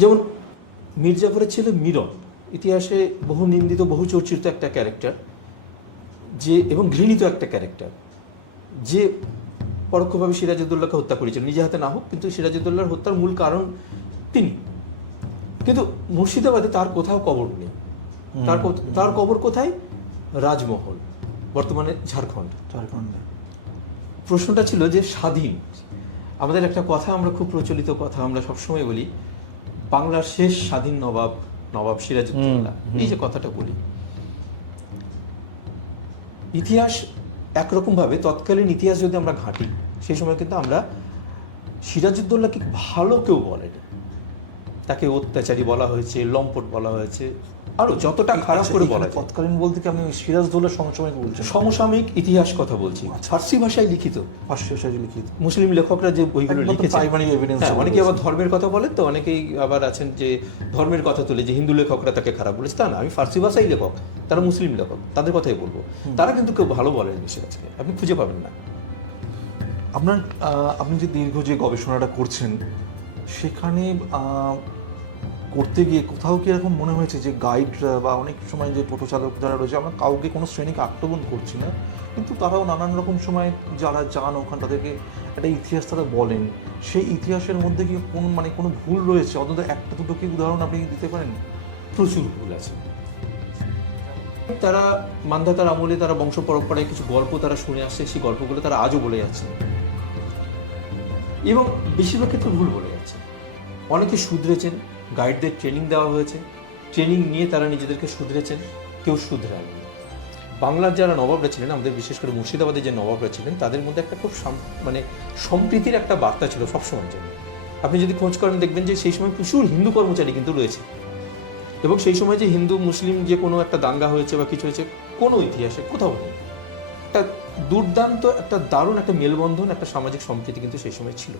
যেমন মীর জাফরের ছেলে মিরন ইতিহাসে বহু নিন্দিত বহু চর্চিত একটা ক্যারেক্টার, যে এবং ঘৃণিত একটা ক্যারেক্টার, যে পরোক্ষভাবে সিরাজউদ্দৌলাকে হত্যা করেছিল, নিজে হাতে না হোক কিন্তু সিরাজউদ্দৌলার হত্যার মূল কারণ তিনি। কিন্তু মুর্শিদাবাদে তার কোথাও কবর নেই। তার কবর কোথায়? রাজমহল, বর্তমানে ঝাড়খণ্ডে। প্রশ্নটা ছিল যে স্বাধীন, আমাদের একটা কথা, আমরা খুব প্রচলিত কথা আমরা সবসময় বলি, বাংলার শেষ স্বাধীন নবাব নবাব সিরাজউদ্দৌলা, এই যে কথাটা বলি। ইতিহাস একরকম ভাবে তৎকালীন ইতিহাস যদি আমরা ঘাঁটি, সেই সময় কিন্তু আমরা সিরাজউদ্দৌলাকে ভালো কেউ বলেনি, তাকে অত্যাচারী বলা হয়েছে, লম্পট বলা হয়েছে, আরো যতটা খারাপ করে বলা যায়। তৎকালীন বলতে কি আমি সিরাজউদ্দৌলার সমসাময়িক বলছি? সমসাময়িক ইতিহাস কথা বলছি, ফার্সি ভাষায় লিখিত, ফার্সি ভাষায় লিখিত মুসলিম লেখকরা যে বইগুলো লিখেছে। অনেকে আবার ধর্মের কথা বলেন, তো অনেকেই আবার আছেন যে ধর্মের কথা তুলে যে হিন্দু লেখকরা তাকে খারাপ বলেছে, তা না, আমি ফার্সি ভাষাই লেখক, তারা মুসলিম লেখক, তাদের কথাই বলবো। তারা কিন্তু কেউ ভালো বলেননি সিরাজকে, আপনি খুঁজে পাবেন না। আপনি যে দীর্ঘ যে গবেষণাটা করছেন, সেখানে করতে গিয়ে কোথাও কি এরকম মনে হয়েছে যে গাইডরা বা অনেক সময় যে টোটো চালক যারা রয়েছে, আমরা কাউকে কোনো শ্রেণীকে আক্রমণ করছি না, কিন্তু তারাও নানান রকম সময় যারা যান ওখানে তাদেরকে একটা ইতিহাস তারা বলেন, সেই ইতিহাসের মধ্যে কি কোনো ভুল রয়েছে? অন্তত একটা দুটো কি উদাহরণ আপনি দিতে পারেন? প্রচুর ভুল আছে। তারা মান্ধাতার আমলে তারা বংশ পরম্পরায় কিছু গল্প তারা শুনে আসছে, সেই গল্পগুলো তারা আজও বলে যাচ্ছে এবং বেশিরভাগ ক্ষেত্রে ভুল বলে যাচ্ছে। অনেকে শুধরেছেন, গাইডদের ট্রেনিং দেওয়া হয়েছে, ট্রেনিং নিয়ে তারা নিজেদেরকে শুধরেছেন, কেউ শুধরায়নি। বাংলার যারা নবাবরা ছিলেন, আমাদের বিশেষ করে মুর্শিদাবাদের যে নবাবরা ছিলেন, তাদের মধ্যে একটা খুব সম্প্রীতির একটা বার্তা ছিল সবসময়ের জন্য। আপনি যদি খোঁজ করেন দেখবেন যে সেই সময় প্রচুর হিন্দু কর্মচারী কিন্তু রয়েছে, এবং সেই সময় যে হিন্দু মুসলিম যে কোনো একটা দাঙ্গা হয়েছে বা কিছু হয়েছে, কোনো ইতিহাসে কোথাও নেই। একটা দুর্দান্ত একটা দারুণ একটা মেলবন্ধন, একটা সামাজিক সম্প্রীতি কিন্তু সেই সময় ছিল।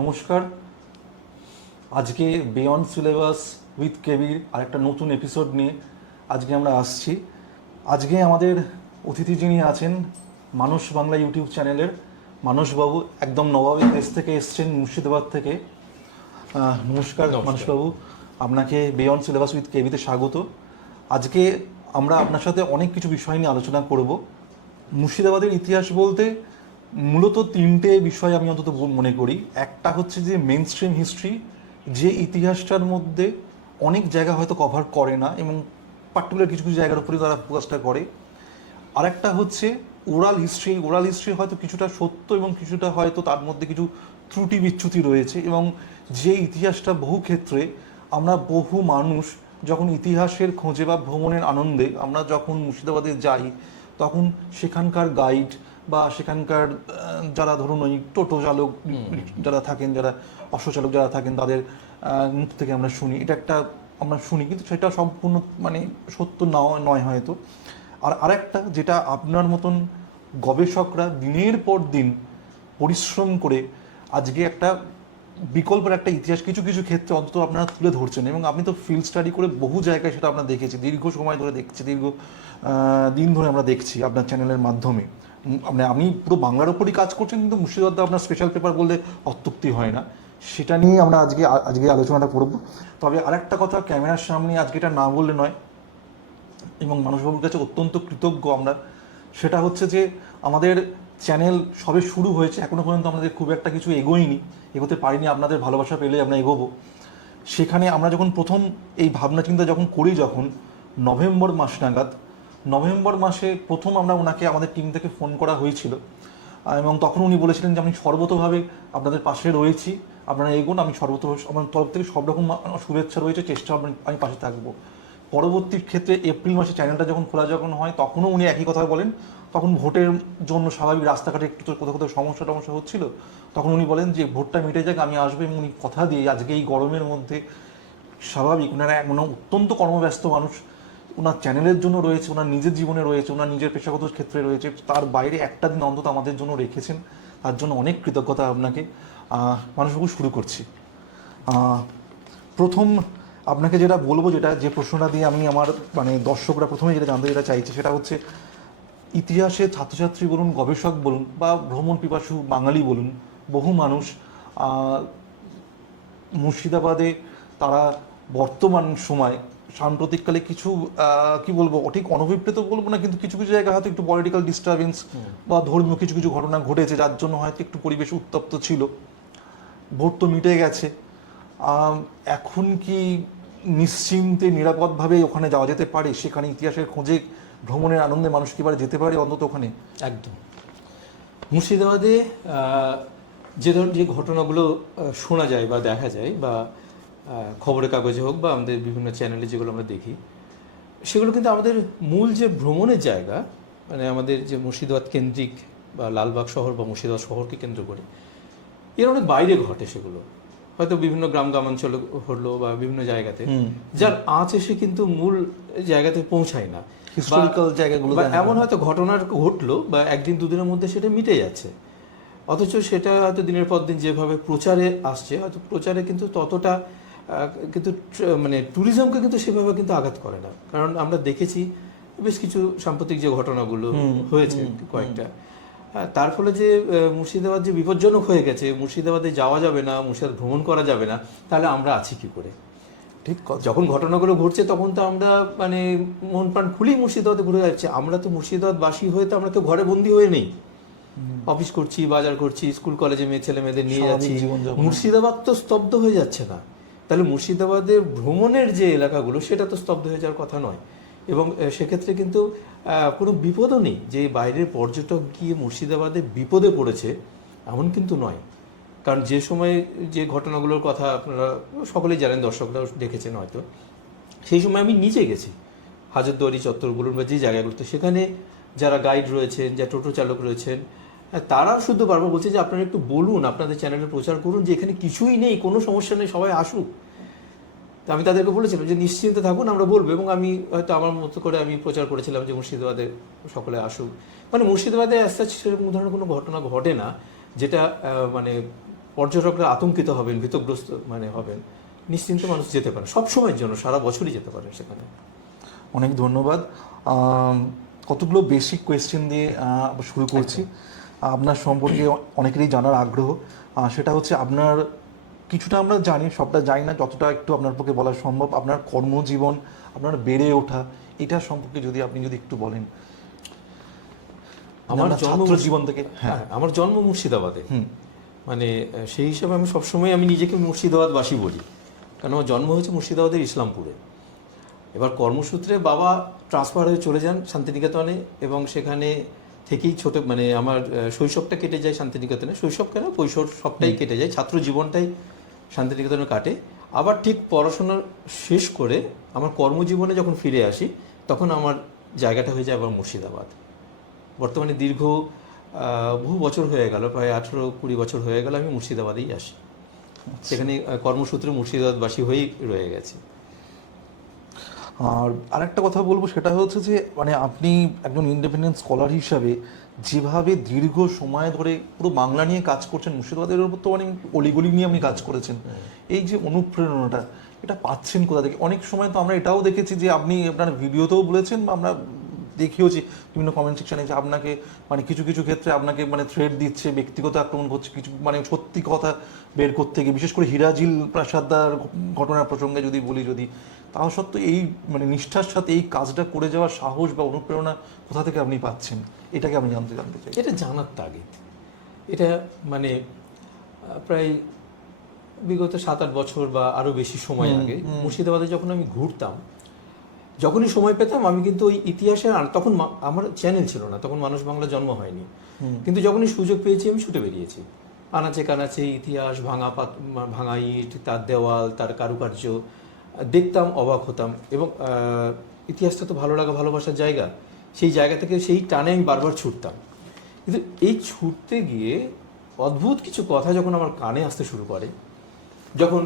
নমস্কার, আজকে বিয়ন্ড সিলেবাস উইথ কেবির আরেকটা নতুন এপিসোড নিয়ে আজকে আমরা আসছি। আজকে আমাদের অতিথি যিনি আছেন, মানস বাংলা ইউটিউব চ্যানেলের মানসবাবু, একদম নবাবের দেশ থেকে এসছেন, মুর্শিদাবাদ থেকে। নমস্কার মানসবাবু, আপনাকে বিয়ন্ড সিলেবাস উইথ কেবিতে স্বাগত। আজকে আমরা আপনার সাথে অনেক কিছু বিষয় নিয়ে আলোচনা করব। মুর্শিদাবাদের ইতিহাস বলতে মূলত তিনটে বিষয় আমি অন্তত মনে করি। একটা হচ্ছে যে মেইন স্ট্রিম হিস্ট্রি, যে ইতিহাসটার মধ্যে অনেক জায়গা হয়তো কভার করে না এবং পার্টিকুলার কিছু কিছু জায়গার উপরে তারা ফোকাসটা করে। আরেকটা হচ্ছে ওরাল হিস্ট্রি। ওরাল হিস্ট্রি হয়তো কিছুটা সত্য এবং কিছুটা হয়তো তার মধ্যে কিছু ত্রুটি বিচ্যুতি রয়েছে, এবং যে ইতিহাসটা বহু ক্ষেত্রে আমরা বহু মানুষ যখন ইতিহাসের খোঁজে বা ভ্রমণের আনন্দে আমরা যখন মুর্শিদাবাদে যাই, তখন সেখানকার গাইড বা সেখানকার যারা ধরুন ওই টোটো চালক যারা থাকেন, যারা অশ্বচালক যারা থাকেন, তাদের মুখ থেকে আমরা শুনি, এটা একটা আমরা শুনি, কিন্তু সেটা সম্পূর্ণ সত্য নয় হয়তো। আর আরেকটা যেটা আপনার মতন গবেষকরা দিনের পর দিন পরিশ্রম করে আজকে একটা বিকল্পের একটা ইতিহাস কিছু কিছু ক্ষেত্রে অন্তত আপনারা তুলে ধরছেন, এবং আপনি তো ফিল্ড স্টাডি করে বহু জায়গায় সেটা আমরা দেখেছি, দীর্ঘ সময় ধরে দেখছি, দীর্ঘ দিন ধরে আমরা দেখছি আপনার চ্যানেলের মাধ্যমে। আপনি পুরো বাংলার ওপরই কাজ করছেন, কিন্তু মুর্শিদাবাদে আপনার স্পেশাল পেপার বললে অত্যুক্তি হয় না। সেটা নিয়ে আমরা আজকে আলোচনাটা করব। তবে আরেকটা কথা ক্যামেরার সামনে আজকে এটা না বললে নয়, এবং মানসবাবুর কাছে অত্যন্ত কৃতজ্ঞ আমরা, সেটা হচ্ছে যে আমাদের চ্যানেল সবে শুরু হয়েছে, এখনও পর্যন্ত আমাদের খুব একটা কিছু এগোতে পারিনি। আপনাদের ভালোবাসা পেলে আমরা এগোবো। সেখানে আমরা যখন প্রথম এই ভাবনা চিন্তা যখন করি, যখন নভেম্বর মাসে প্রথম আমরা ওনাকে আমাদের টিম থেকে ফোন করা হয়েছিল, এবং তখন উনি বলেছিলেন যে আমি সর্বতভাবে আপনাদের পাশে রয়েছি, আপনারা এগোন, আমি আমার তরফ থেকে সব রকম শুভেচ্ছা রয়েছে, চেষ্টা আমি পাশে থাকবো। পরবর্তী ক্ষেত্রে এপ্রিল মাসে চ্যানেলটা যখন খোলা হয়, তখনও উনি একই কথা বলেন। তখন ভোটের জন্য স্বাভাবিক রাস্তাঘাটে একটু কোথাও কোথাও সমস্যা হচ্ছিল, তখন উনি বলেন যে ভোটটা মিটে যাক, আমি আসবো। এবং উনি কথা দিয়ে আজকে এই গরমের মধ্যে, স্বাভাবিক ওনারা অত্যন্ত কর্মব্যস্ত মানুষ, ওনার চ্যানেলের জন্য রয়েছে, ওনার নিজের জীবনে রয়েছে, ওনার নিজের পেশাগত ক্ষেত্রে রয়েছে, তার বাইরে একটা দিন অন্তত আমাদের জন্য রেখেছেন, তার জন্য অনেক কৃতজ্ঞতা আপনাকে। মানুষবাবু, শুরু করছি। প্রথম আপনাকে যেটা বলবো, যে প্রশ্নটা দিয়ে আমি আমার মানে দর্শকরা প্রথমে যেটা জানতে চাইছে সেটা হচ্ছে, ইতিহাসে ছাত্রছাত্রী বলুন, গবেষক বলুন, বা ভ্রমণ পিপাসু বাঙালি বলুন, বহু মানুষ মুর্শিদাবাদে তারা বর্তমান সময় সাম্প্রতিককালে কিছু কি বলবো, ঠিক অনভিপ্রেত বলবো না, কিন্তু কিছু কিছু জায়গায় হয়তো একটু পলিটিক্যাল ডিস্টারবেন্স বা ধর্মীয় কিছু কিছু ঘটনা ঘটেছে, যার জন্য হয়তো একটু পরিবেশ উত্তপ্ত ছিল। ভোট তো মিটে গেছে, এখন কি নিশ্চিন্তে নিরাপদভাবে ওখানে যাওয়া যেতে পারে? সেখানে ইতিহাসের খোঁজে ভ্রমণের আনন্দে মানুষ কি এবার যেতে পারে অন্তত ওখানে? একদম। মুর্শিদাবাদে যে ঘটনাগুলো শোনা যায় বা দেখা যায়, বা খবরের কাগজে হোক বা আমাদের বিভিন্ন চ্যানেলে যেগুলো আমরা দেখি, সেগুলো কিন্তু আমাদের মূল যে ভ্রমণের জায়গা, মানে আমাদের যে মুর্শিদাবাদ কেন্দ্রিক বা লালবাগ শহর বা মুর্শিদাবাদ শহরকে কেন্দ্র করে, এর অনেক বাইরে ঘটে। সেগুলো হয়তো বিভিন্ন গ্রামাঞ্চলে হলো বা বিভিন্ন জায়গাতে, যার আঁচ এসে কিন্তু মূল জায়গাতে পৌঁছায় না। হিস্টোরিক্যাল জায়গাগুলো এমন হয়তো ঘটনার ঘটলো বা একদিন দুদিনের মধ্যে সেটা মিটে যাচ্ছে, অথচ সেটা হয়তো দিনের পর দিন যেভাবে প্রচারে আসছে, হয়তো প্রচারে কিন্তু ততটা কিন্তু মানে ট্যুরিজমকে কিন্তু সেভাবে কিন্তু আঘাত করে না। কারণ আমরা দেখেছি বেশ কিছু সাম্প্রতিক যে ঘটনাগুলো হয়েছে কয়েকটা, তার ফলে যে মুর্শিদাবাদ যে বিপজ্জনক হয়ে গেছে, মুর্শিদাবাদে যাওয়া যাবে না, মুর্শিদাবাদ ভ্রমণ করা যাবে না, তাহলে আমরা আছি কি করে? ঠিক যখন ঘটনাগুলো ঘটছে তখন তো আমরা মানে মন প্রাণ খুলেই মুর্শিদাবাদে ঘুরে যাচ্ছে। আমরা তো মুর্শিদাবাদবাসী হয়ে তো আমরা তো ঘরে বন্দি হয়ে নেই, অফিস করছি, বাজার করছি, স্কুল কলেজে ছেলে মেয়েদের নিয়ে যাচ্ছি। মুর্শিদাবাদ তো স্তব্ধ হয়ে যাচ্ছে না, তাহলে মুর্শিদাবাদের ভ্রমণের যে এলাকাগুলো সেটা তো স্তব্ধ হয়ে যাওয়ার কথা নয়। এবং সেক্ষেত্রে কিন্তু কোনো বিপদও নেই যে বাইরের পর্যটক গিয়ে মুর্শিদাবাদে বিপদে পড়েছে, এমন কিন্তু নয়। কারণ যে সময় যে ঘটনাগুলোর কথা আপনারা সকলেই জানেন, দর্শকরাও দেখেছেন হয়তো, সেই সময় আমি নিজে গেছি হাজারদুয়ারি চত্বরগুলোর বা যে জায়গাগুলোতে, সেখানে যারা গাইড রয়েছেন, যারা টোটো চালক রয়েছেন, তারা শুধু বারবার বলছে যে আপনারা একটু বলুন, আপনাদের চ্যানেলে প্রচার করুন যে এখানে কিছুই নেই, কোনো সমস্যা নেই, সবাই আসুক। তো আমি তাদেরকে বলেছিলাম যে নিশ্চিন্তে থাকুন, আমরা বলবো। এবং আমি হয়তো আমার মতো করে আমি প্রচার করেছিলাম যে মুর্শিদাবাদে সকলে আসুক। মানে মুর্শিদাবাদে সেরকম ধরনের কোনো ঘটনা ঘটে না যেটা মানে পর্যটকরা আতঙ্কিত হবেন, ভীতগ্রস্ত মানে হবেন। নিশ্চিন্তে মানুষ যেতে পারে সব সময়ের জন্য, সারা বছরই যেতে পারে সেখানে। অনেক ধন্যবাদ। কতগুলো বেসিক কোয়েশ্চেন দিয়ে শুরু করছি। আপনার সম্পর্কে অনেকেরই জানার আগ্রহ, সেটা হচ্ছে আপনার, কিছুটা আমরা জানি, সবটা জানি না, যতটা একটু আপনার পক্ষে বলা সম্ভব, আপনার কর্মজীবন, আপনার বেড়ে ওঠা, এটা সম্পর্কে যদি আপনি একটু বলেন। আমার ছাত্র জীবন থেকে। হ্যাঁ, আমার জন্ম মুর্শিদাবাদে। মানে সেই হিসাবে আমি সবসময় আমি নিজেকে মুর্শিদাবাদবাসী বলি, কারণ আমার জন্ম হয়েছে মুর্শিদাবাদের ইসলামপুরে। এবার কর্মসূত্রে বাবা ট্রান্সফার হয়ে চলে যান শান্তিনিকেতনে, এবং সেখানে থেকেই ছোট মানে আমার শৈশবটা কেটে যায় শান্তিনিকেতনে। শৈশব কেন, কৈশোর সবটাই কেটে যায়, ছাত্র জীবনটাই শান্তিনিকেতনে কাটে। আবার ঠিক পড়াশোনা শেষ করে আমার কর্মজীবনে যখন ফিরে আসি, তখন আমার জায়গাটা হয়ে যায় আবার মুর্শিদাবাদ। বর্তমানে দীর্ঘ বহু বছর হয়ে গেল, প্রায় 18-20 বছর হয়ে গেল আমি মুর্শিদাবাদেই আসি। সেখানে কর্মসূত্রে মুর্শিদাবাদবাসী হয়েই রয়ে গেছে। আর আরেকটা কথা বলবো, সেটা হচ্ছে যে মানে আপনি একজন ইন্ডিপেন্ডেন্ট স্কলার হিসাবে যেভাবে দীর্ঘ সময় ধরে পুরো বাংলা নিয়ে কাজ করছেন, মুর্শিদাবাদের উপর তো অনেক অলিগলি নিয়ে আপনি কাজ করেছেন, এই যে অনুপ্রেরণাটা এটা পাচ্ছেন কোথা থেকে? অনেক সময় তো আমরা এটাও দেখেছি যে আপনি আপনার ভিডিওতেও বলেছেন, বা আমরা দেখিওছি বিভিন্ন কমেন্ট সেকশনে, যে আপনাকে মানে কিছু কিছু ক্ষেত্রে আপনাকে মানে থ্রেট দিচ্ছে, ব্যক্তিগত আক্রমণ করছে, কিছু মানে সত্যি কথা বের করতে গিয়ে, বিশেষ করে হিরাজিল প্রাসাদার ঘটনার প্রসঙ্গে যদি বলি, তাও সত্ত্বেও এই মানে নিষ্ঠার সাথে এই কাজটা করে যাওয়ার সাহস বা অনুপ্রেরণা কোথা থেকে আপনি পাচ্ছেন, এটাকে আমি জানতে চাই। এটা জানার তাগিদ। এটা মানে প্রায় বিগত 7-8 বছর বা আরও বেশি সময় আগে মুর্শিদাবাদে যখন আমি ঘুরতাম, যখনই সময় পেতাম আমি কিন্তু ওই ইতিহাসের, তখন আমার চ্যানেল ছিল না, তখন মানুষ বাংলা জন্ম হয়নি, কিন্তু যখনই সুযোগ পেয়েছি আমি ছুটে বেরিয়েছি। আনাচে কানাচে ইতিহাস, ভাঙা ইট, তার দেওয়াল, তার কারুকার্য দেখতাম, অবাক হতাম। এবং ইতিহাসটা তো ভালো লাগা, ভালোবাসার জায়গা, সেই জায়গা থেকে সেই টানে আমি বারবার ছুটতাম। কিন্তু এই ছুটতে গিয়ে অদ্ভুত কিছু কথা যখন আমার কানে আসতে শুরু করে, যখন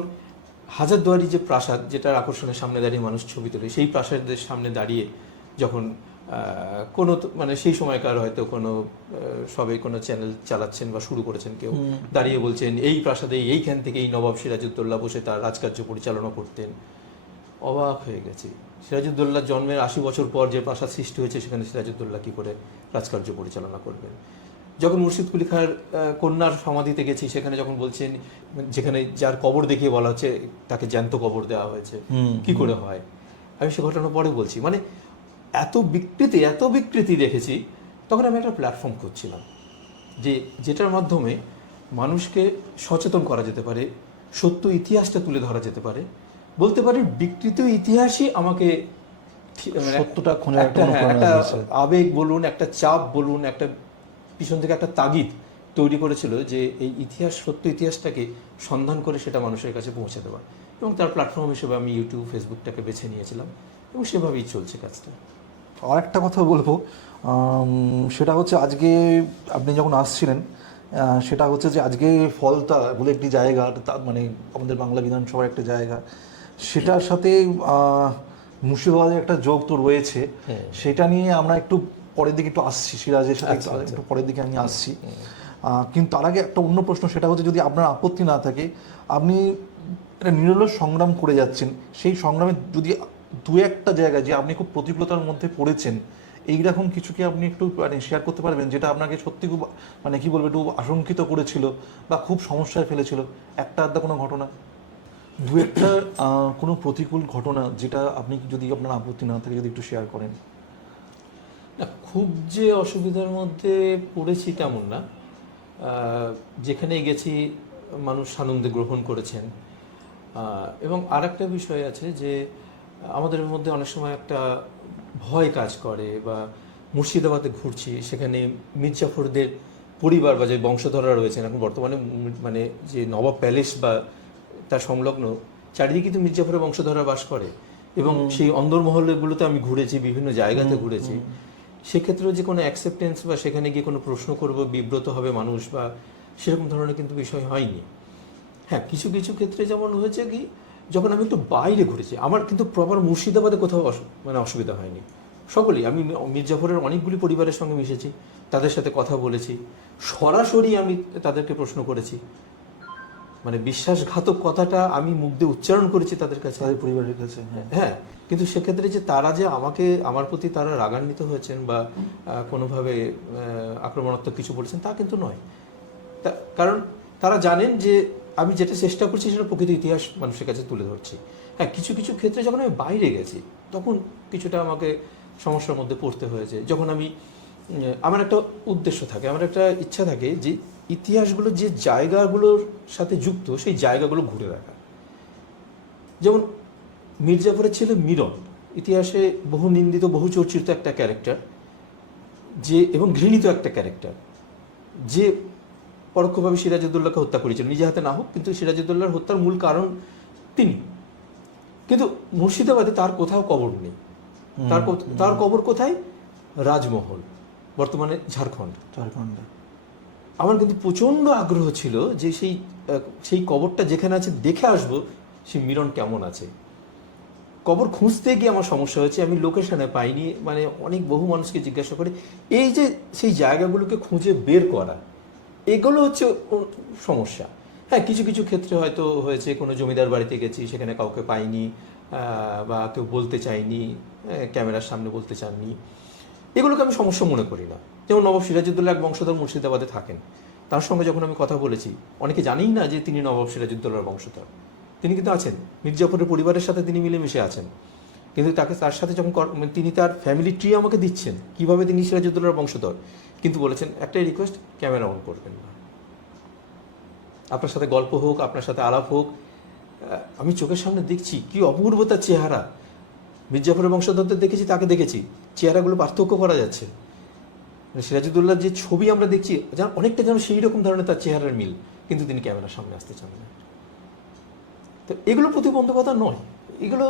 হাজারদুয়ারি যে প্রাসাদ, যেটার আকর্ষণের সামনে দাঁড়িয়ে মানুষ ছবি তোলে, সেই প্রাসাদের সামনে দাঁড়িয়ে যখন কোনো মানে সেই সময়কার হয়তো কোনো সবে কোনো চ্যানেল চালাচ্ছেন বা শুরু করেছেন কেউ, দাঁড়িয়ে বলছেন এই প্রাসাদে এইখান থেকে এই নবাব সিরাজউদ্দৌলা বসে তার রাজকার্য পরিচালনা করতেন, অবাক হয়ে গেছি। সিরাজউদ্দৌলার জন্মের 80 বছর পর যে প্রাসাদ সৃষ্টি হয়েছে, সেখানে সিরাজউদ্দৌলা কী করে রাজকার্য পরিচালনা করবেন। যখন মুর্শিদ কুলি খাঁর কন্যার সমাধিতে গেছি, সেখানে যখন বলছেন, যেখানে যার কবর দেখিয়ে বলা হচ্ছে তাকে জ্যান্ত কবর দেওয়া হয়েছে, কি করে হয়। আমি সে ঘটনা পরে বলছি। মানে এত বিকৃতি দেখেছি। তখন আমি একটা প্ল্যাটফর্ম খুঁজছিলাম যেটার মাধ্যমে মানুষকে সচেতন করা যেতে পারে, সত্য ইতিহাসটা তুলে ধরা যেতে পারে। বলতে পারি বিকৃত ইতিহাসই আমাকে সত্যটা খোঁজার একটা আবেগ বলুন, একটা চাপ বলুন, একটা পিছন থেকে একটা তাগিদ তৈরি করেছিল যে এই ইতিহাস, সত্য ইতিহাসটাকে সন্ধান করে সেটা মানুষের কাছে পৌঁছে দেওয়া। এবং তার প্ল্যাটফর্ম হিসেবে আমি ইউটিউব, ফেসবুকটাকে বেছে নিয়েছিলাম এবং সেভাবেই চলছে কাজটা। আর একটা কথা বলবো, সেটা হচ্ছে আজকে আপনি যখন আসছিলেন, সেটা হচ্ছে যে আজকে ফলতা বলে একটি জায়গা, মানে আমাদের বাংলা বিধানসভার একটা জায়গা, সেটার সাথে মুর্শিদাবাদের একটা যোগ তো রয়েছে। সেটা নিয়ে আমরা একটু পরের দিকে একটু আসছি, সিরাজের সাথে একটু পরের দিকে আমি আসছি। কিন্তু তার আগে একটা অন্য প্রশ্ন, সেটা হচ্ছে যদি আপনার আপত্তি না থাকে, আপনি একটা নিরলস সংগ্রাম করে যাচ্ছেন, সেই সংগ্রামে যদি দু একটা জায়গায় যে আপনি খুব প্রতিকূলতার মধ্যে পড়েছেন, এইরকম কিছু কি আপনি একটু মানে শেয়ার করতে পারবেন, যেটা আপনাকে সত্যি খুব মানে কি বলবো, একটু আশঙ্কিত করেছিল বা খুব সমস্যায় ফেলেছিল? একটা আধটা কোনো ঘটনা, দু একটা কোনো প্রতিকূল ঘটনা, যেটা আপনি যদি আপনার আপত্তি না থাকে যদি একটু শেয়ার করেন। না, খুব যে অসুবিধার মধ্যে পড়েছি তেমন না। যেখানে গেছি মানুষ আনন্দে গ্রহণ করেছেন। এবং আর একটা বিষয় আছে যে আমাদের মধ্যে অনেক সময় একটা ভয় কাজ করে, বা মুর্শিদাবাদে ঘুরছি, সেখানে মির্জাফরদের পরিবার বা যে বংশধররা রয়েছেন এখন বর্তমানে, মানে যে নবাব প্যালেস বা তার সংলগ্ন চারিদিকে কিন্তু মির্জাফরের বংশধররা বাস করে। এবং সেই অন্দরমহলগুলোতে আমি ঘুরেছি, বিভিন্ন জায়গাতে ঘুরেছি। সেক্ষেত্রেও যে কোনো অ্যাকসেপ্টেন্স বা সেখানে গিয়ে কোনো প্রশ্ন করবো, বিব্রত হবে মানুষ বা সেরকম ধরনের কিন্তু বিষয় হয়নি। হ্যাঁ, কিছু কিছু ক্ষেত্রে যেমন হয়েছে কি, যখন আমি একটু বাইরে ঘুরেছি, আমার কিন্তু প্রপার মুর্শিদাবাদে কোথাও মানে অসুবিধা হয়নি। সকলেই, আমি মির্জাফরের অনেকগুলি পরিবারের সঙ্গে মিশেছি, তাদের সাথে কথা বলেছি, সরাসরি আমি তাদেরকে প্রশ্ন করেছি, মানে বিশ্বাসঘাতক কথাটা আমি মুখ দিয়ে উচ্চারণ করেছি তাদের কাছে, তাদের পরিবারের কাছে। হ্যাঁ। কিন্তু সেক্ষেত্রে যে তারা যে আমার প্রতি তারা রাগান্বিত হয়েছেন বা কোনোভাবে আক্রমণাত্মক কিছু বলেছেন তা কিন্তু নয়। কারণ তারা জানেন যে আমি যেটা চেষ্টা করছি সেটা প্রকৃত ইতিহাস মানুষের কাছে তুলে ধরছি। হ্যাঁ, কিছু কিছু ক্ষেত্রে যখন আমি বাইরে গেছি তখন কিছুটা আমাকে সমস্যার মধ্যে পড়তে হয়েছে। যখন আমার একটা উদ্দেশ্য থাকে, আমার একটা ইচ্ছা থাকে যে ইতিহাসগুলো যে জায়গাগুলোর সাথে যুক্ত সেই জায়গাগুলো ঘুরে দেখা। যেমন মির্জাফরের ছেলে মিরন ইতিহাসে বহু নিন্দিত, বহু চর্চিত একটা ক্যারেক্টার, যে এবং ঘৃণিত একটা ক্যারেক্টার, যে পরোক্ষভাবে সিরাজউদ্দৌলাকে হত্যা করেছিল, নিজে হাতে না হোক কিন্তু সিরাজউদ্দৌলার হত্যার মূল কারণ তিনি। কিন্তু মুর্শিদাবাদে তার কোথাও কবর নেই। তার কবর কোথায়? রাজমহল, বর্তমানে ঝাড়খণ্ডে। আমার কিন্তু প্রচণ্ড আগ্রহ ছিল যে সেই কবরটা যেখানে আছে দেখে আসবো সেই মিরন কেমন আছে। কবর খুঁজতে গিয়ে আমার সমস্যা হয়েছে, আমি লোকেশনে পাইনি, মানে অনেক বহু মানুষকে জিজ্ঞাসা করে এই যে সেই জায়গাগুলোকে খুঁজে বের করা, এগুলো হচ্ছে সমস্যা। হ্যাঁ, কিছু কিছু ক্ষেত্রে হয়তো হয়েছে কোনো জমিদার বাড়িতে গেছি, সেখানে কাউকে পাইনি বা কেউ বলতে চাইনি, ক্যামেরার সামনে বলতে চাননি, এগুলোকে আমি সমস্যা মনে করি না। যেমন নবাব সিরাজউদ্দৌলা এক বংশধর মুর্শিদাবাদে থাকেন, তার সঙ্গে যখন আমি কথা বলেছি, অনেকে জানেই না যে তিনি নবাব সিরাজউদ্দৌলার বংশধর। তিনি কিন্তু আছেন, মির্জাফরের পরিবারের সাথে তিনি মিলেমিশে আছেন, কিন্তু তার সাথে যখন তিনি তার ফ্যামিলি ট্রি আমাকে দিচ্ছেন কিভাবে তিনি সিরাজউদ্দৌলার বংশধর, কিন্তু বলেছেন একটাই রিকোয়েস্ট, ক্যামেরা অন করবেন না, আপনার সাথে গল্প হোক, আপনার সাথে আলাপ হোক। আমি চোখের সামনে দেখছি কি অপূর্ব তার চেহারা। মির্জাফরের বংশধরদের দেখেছি, তাকে দেখেছি, চেহারাগুলো পার্থক্য করা যাচ্ছে। সিরাজউদ্দৌলার যে ছবি আমরা দেখছি অনেকটা যেন সেই রকম ধরনের তার চেহারার মিল, কিন্তু তিনি ক্যামেরার সামনে আসতে চান না। তো এগুলো প্রতিবন্ধকতা নয়, এগুলো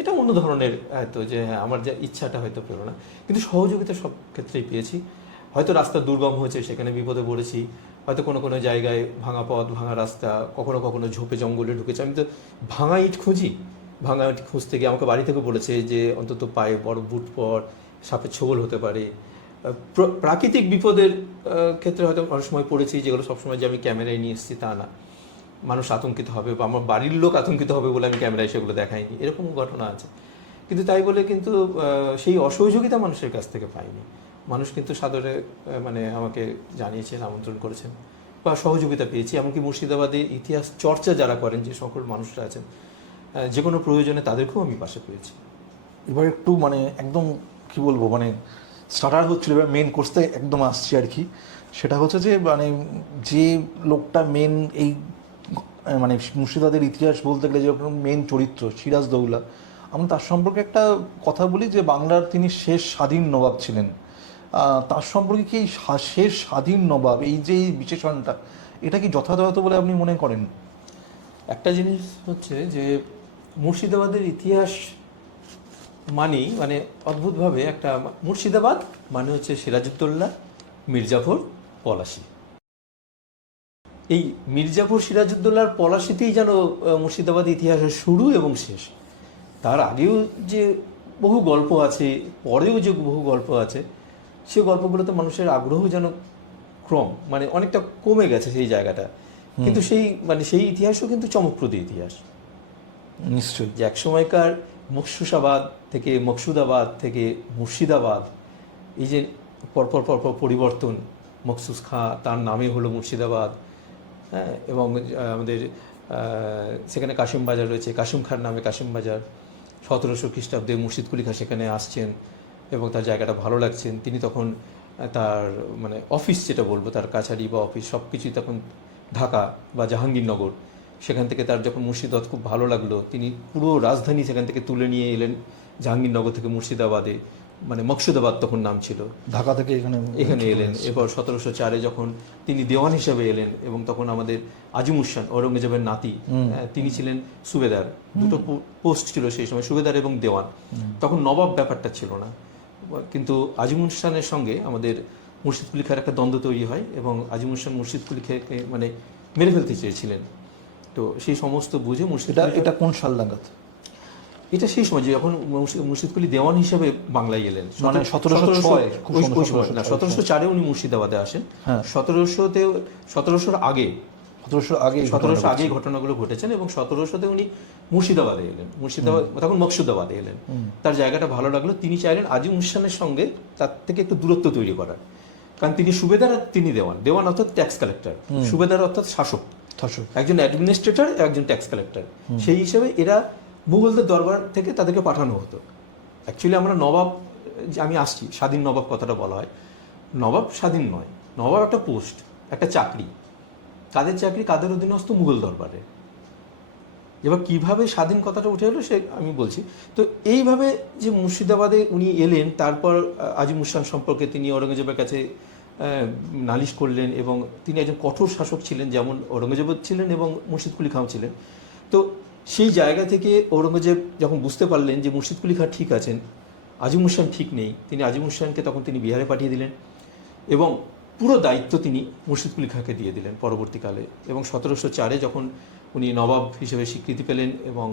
এটা অন্য ধরনের হয়তো যে হ্যাঁ আমার যে ইচ্ছাটা হয়তো পেল না, কিন্তু সহযোগিতা সব ক্ষেত্রেই পেয়েছি। হয়তো রাস্তা দুর্গম হয়েছে, সেখানে বিপদে পড়েছি, হয়তো কোনো কোনো জায়গায় ভাঙা পথ, ভাঙা রাস্তা, কখনো কখনো ঝোপে জঙ্গলে ঢুকেছি। আমি তো ভাঙা ইট খুঁজি, ভাঙা ইট খুঁজতে গিয়ে আমাকে বাড়ি থেকে বলেছে যে অন্তত পায়ে বড় বুট পর, সাপের ছোবল হতে পারে। প্রাকৃতিক বিপদের ক্ষেত্রে হয়তো অনেক সময় পড়েছি, যেগুলো সবসময় যে আমি ক্যামেরায় নিয়ে এসেছি তা না। মানুষ আতঙ্কিত হবে বা আমার বাড়ির লোক আতঙ্কিত হবে বলে আমি ক্যামেরায় সেগুলো দেখাইনি, এরকম ঘটনা আছে। কিন্তু তাই বলে কিন্তু সেই অসহযোগিতা মানুষের কাছ থেকে পাইনি। মানুষ কিন্তু সাদরে মানে আমাকে জানিয়েছেন, আমন্ত্রণ করেছেন বা সহযোগিতা পেয়েছি। এমনকি মুর্শিদাবাদে ইতিহাস চর্চা যারা করেন, যে সকল মানুষরা আছেন, যে কোনো প্রয়োজনে তাদেরকেও আমি পাশে পেয়েছি। এবার একটু মানে একদম কি বলবো, মানে স্টার্টার হচ্ছিল, এবার মেন কোর্সতে একদম আসছি আর কি। সেটা হচ্ছে যে মানে যে লোকটা মেন এই মানে মুর্শিদাবাদের ইতিহাস বলতে গেলে যেরকম মেন চরিত্র সিরাজদৌল্লা, আমরা তার সম্পর্কে একটা কথা বলি যে বাংলার তিনি শেষ স্বাধীন নবাব ছিলেন। তার সম্পর্কে কি এই শেষ স্বাধীন নবাব, এই যে বিশেষণটা, এটা কি যথাযথ বলে আপনি মনে করেন? একটা জিনিস হচ্ছে যে মুর্শিদাবাদের ইতিহাস মানে অদ্ভুতভাবে একটা মুর্শিদাবাদ মানে হচ্ছে সিরাজউদ্দৌলা, মির্জাফর, পলাশী। এই মির্জাফর, সিরাজউদ্দৌলার পলাশীতেই যেন মুর্শিদাবাদ ইতিহাসের শুরু এবং শেষ। তার আগেও যে বহু গল্প আছে, পরেও যে বহু গল্প আছে, সে গল্পগুলোতে মানুষের আগ্রহ যেন মানে অনেকটা কমে গেছে সেই জায়গাটা। কিন্তু সেই ইতিহাসও কিন্তু চমকপ্রদ ইতিহাস। নিশ্চয়ই। যে এক সময়কার মকসুসাবাদ থেকে, মকসুদাবাদ থেকে মুর্শিদাবাদ, এই যে পরপর পরিবর্তন, মকসুস খাঁ তার নামে হলো মুর্শিদাবাদ, হ্যাঁ, এবং আমাদের সেখানে কাশিম বাজার রয়েছে, কাশিম খাঁর নামে কাশিম বাজার। 1700 খ্রিস্টাব্দে মুর্শিদ কুলি খাঁ সেখানে আসছেন এবং তার জায়গাটা ভালো লাগছেন। তিনি তখন তার মানে অফিস, যেটা বলবো, তার কাছারি বা অফিস সব কিছুই তখন ঢাকা বা জাহাঙ্গীরনগর। সেখান থেকে তার যখন মুর্শিদাবাদ খুব ভালো লাগলো, তিনি পুরো রাজধানী সেখান থেকে তুলে নিয়ে এলেন জাহাঙ্গীরনগর থেকে মুর্শিদাবাদে, মানে মকসুদাবাদ তখন নাম ছিল, ঢাকা থেকে এখানে এলেন। এরপর 1704-এ যখন তিনি দেওয়ান হিসেবে এলেন, এবং তখন আমাদের আজিমুসান, ঔরঙ্গজেবের নাতি, তিনি ছিলেন সুবেদার। দুটো পোস্ট ছিল সেই সময়, সুবেদার এবং দেওয়ান। তখন নবাব ব্যাপারটা ছিল না। আজিমুসানের সঙ্গে আমাদের মুর্শিদ কুলি খাঁর একটা দ্বন্দ্ব তৈরি হয় এবং আজিমুসান মুর্শিদ কুলি খাঁকে মানে মেরে ফেলতে চেয়েছিলেন। তো সেই সমস্ত বুঝে এটা কোন সাল নাগাদ? এটা সেই সময় যখন মুর্শিদ কুলি দেওয়ান হিসাবে বাংলায় এলেন, মানে 1704-এ উনি মুর্শিদাবাদে আসেন। 1700-র আগে ঘটনাগুলো ঘটেছেন এবং 1700-তে উনি মুর্শিদাবাদে এলেন। তখন মকসুদাবাদে এলেন। তার জায়গাটা ভালো লাগলো, তিনি চাইলেন আজিম উসানের সঙ্গে তার থেকে একটু দূরত্ব তৈরি করার। কারণ তিনি সুবেদার আর তিনি দেওয়ান অর্থাৎ ট্যাক্স কালেক্টর, সুবেদার অর্থাৎ শাসক, একজন অ্যাডমিনিস্ট্রেটর, একজন ট্যাক্স কালেক্টর। সেই হিসেবে এরা মুঘলদের দরবার থেকে তাদেরকে পাঠানো হতো। অ্যাকচুয়ালি আমরা নবাব, আমি আসছি, স্বাধীন নবাব কথাটা বলা হয়, নবাব স্বাধীন নয়, নবাব একটা পোস্ট, একটা চাকরি। কাদের চাকরি, কাদের অধীনস্থ? মুঘল দরবারে। এবার কিভাবে স্বাধীন কথাটা উঠে এলো সে আমি বলছি। তো এইভাবে যে মুর্শিদাবাদে উনি এলেন, তারপর আজিম উসান সম্পর্কে তিনি ঔরঙ্গজেবের কাছে নালিশ করলেন এবং তিনি একজন কঠোর শাসক ছিলেন, যেমন ঔরঙ্গজেব ছিলেন এবং মুর্শিদ কুলি খাঁ ছিলেন। তো সেই জায়গা থেকে ঔরঙ্গজেব যখন বুঝতে পারলেন যে মুর্শিদ কুলি খাঁ ঠিক আছেন, আজিম উসান ঠিক নেই, তিনি আজিম উসানকে তখন তিনি বিহারে পাঠিয়ে দিলেন এবং পুরো দায়িত্ব তিনি মুর্শিদ কুলি খাঁকে দিয়ে দিলেন পরবর্তীকালে। এবং 1704-এ যখন উনি নবাব হিসেবে স্বীকৃতি পেলেন এবং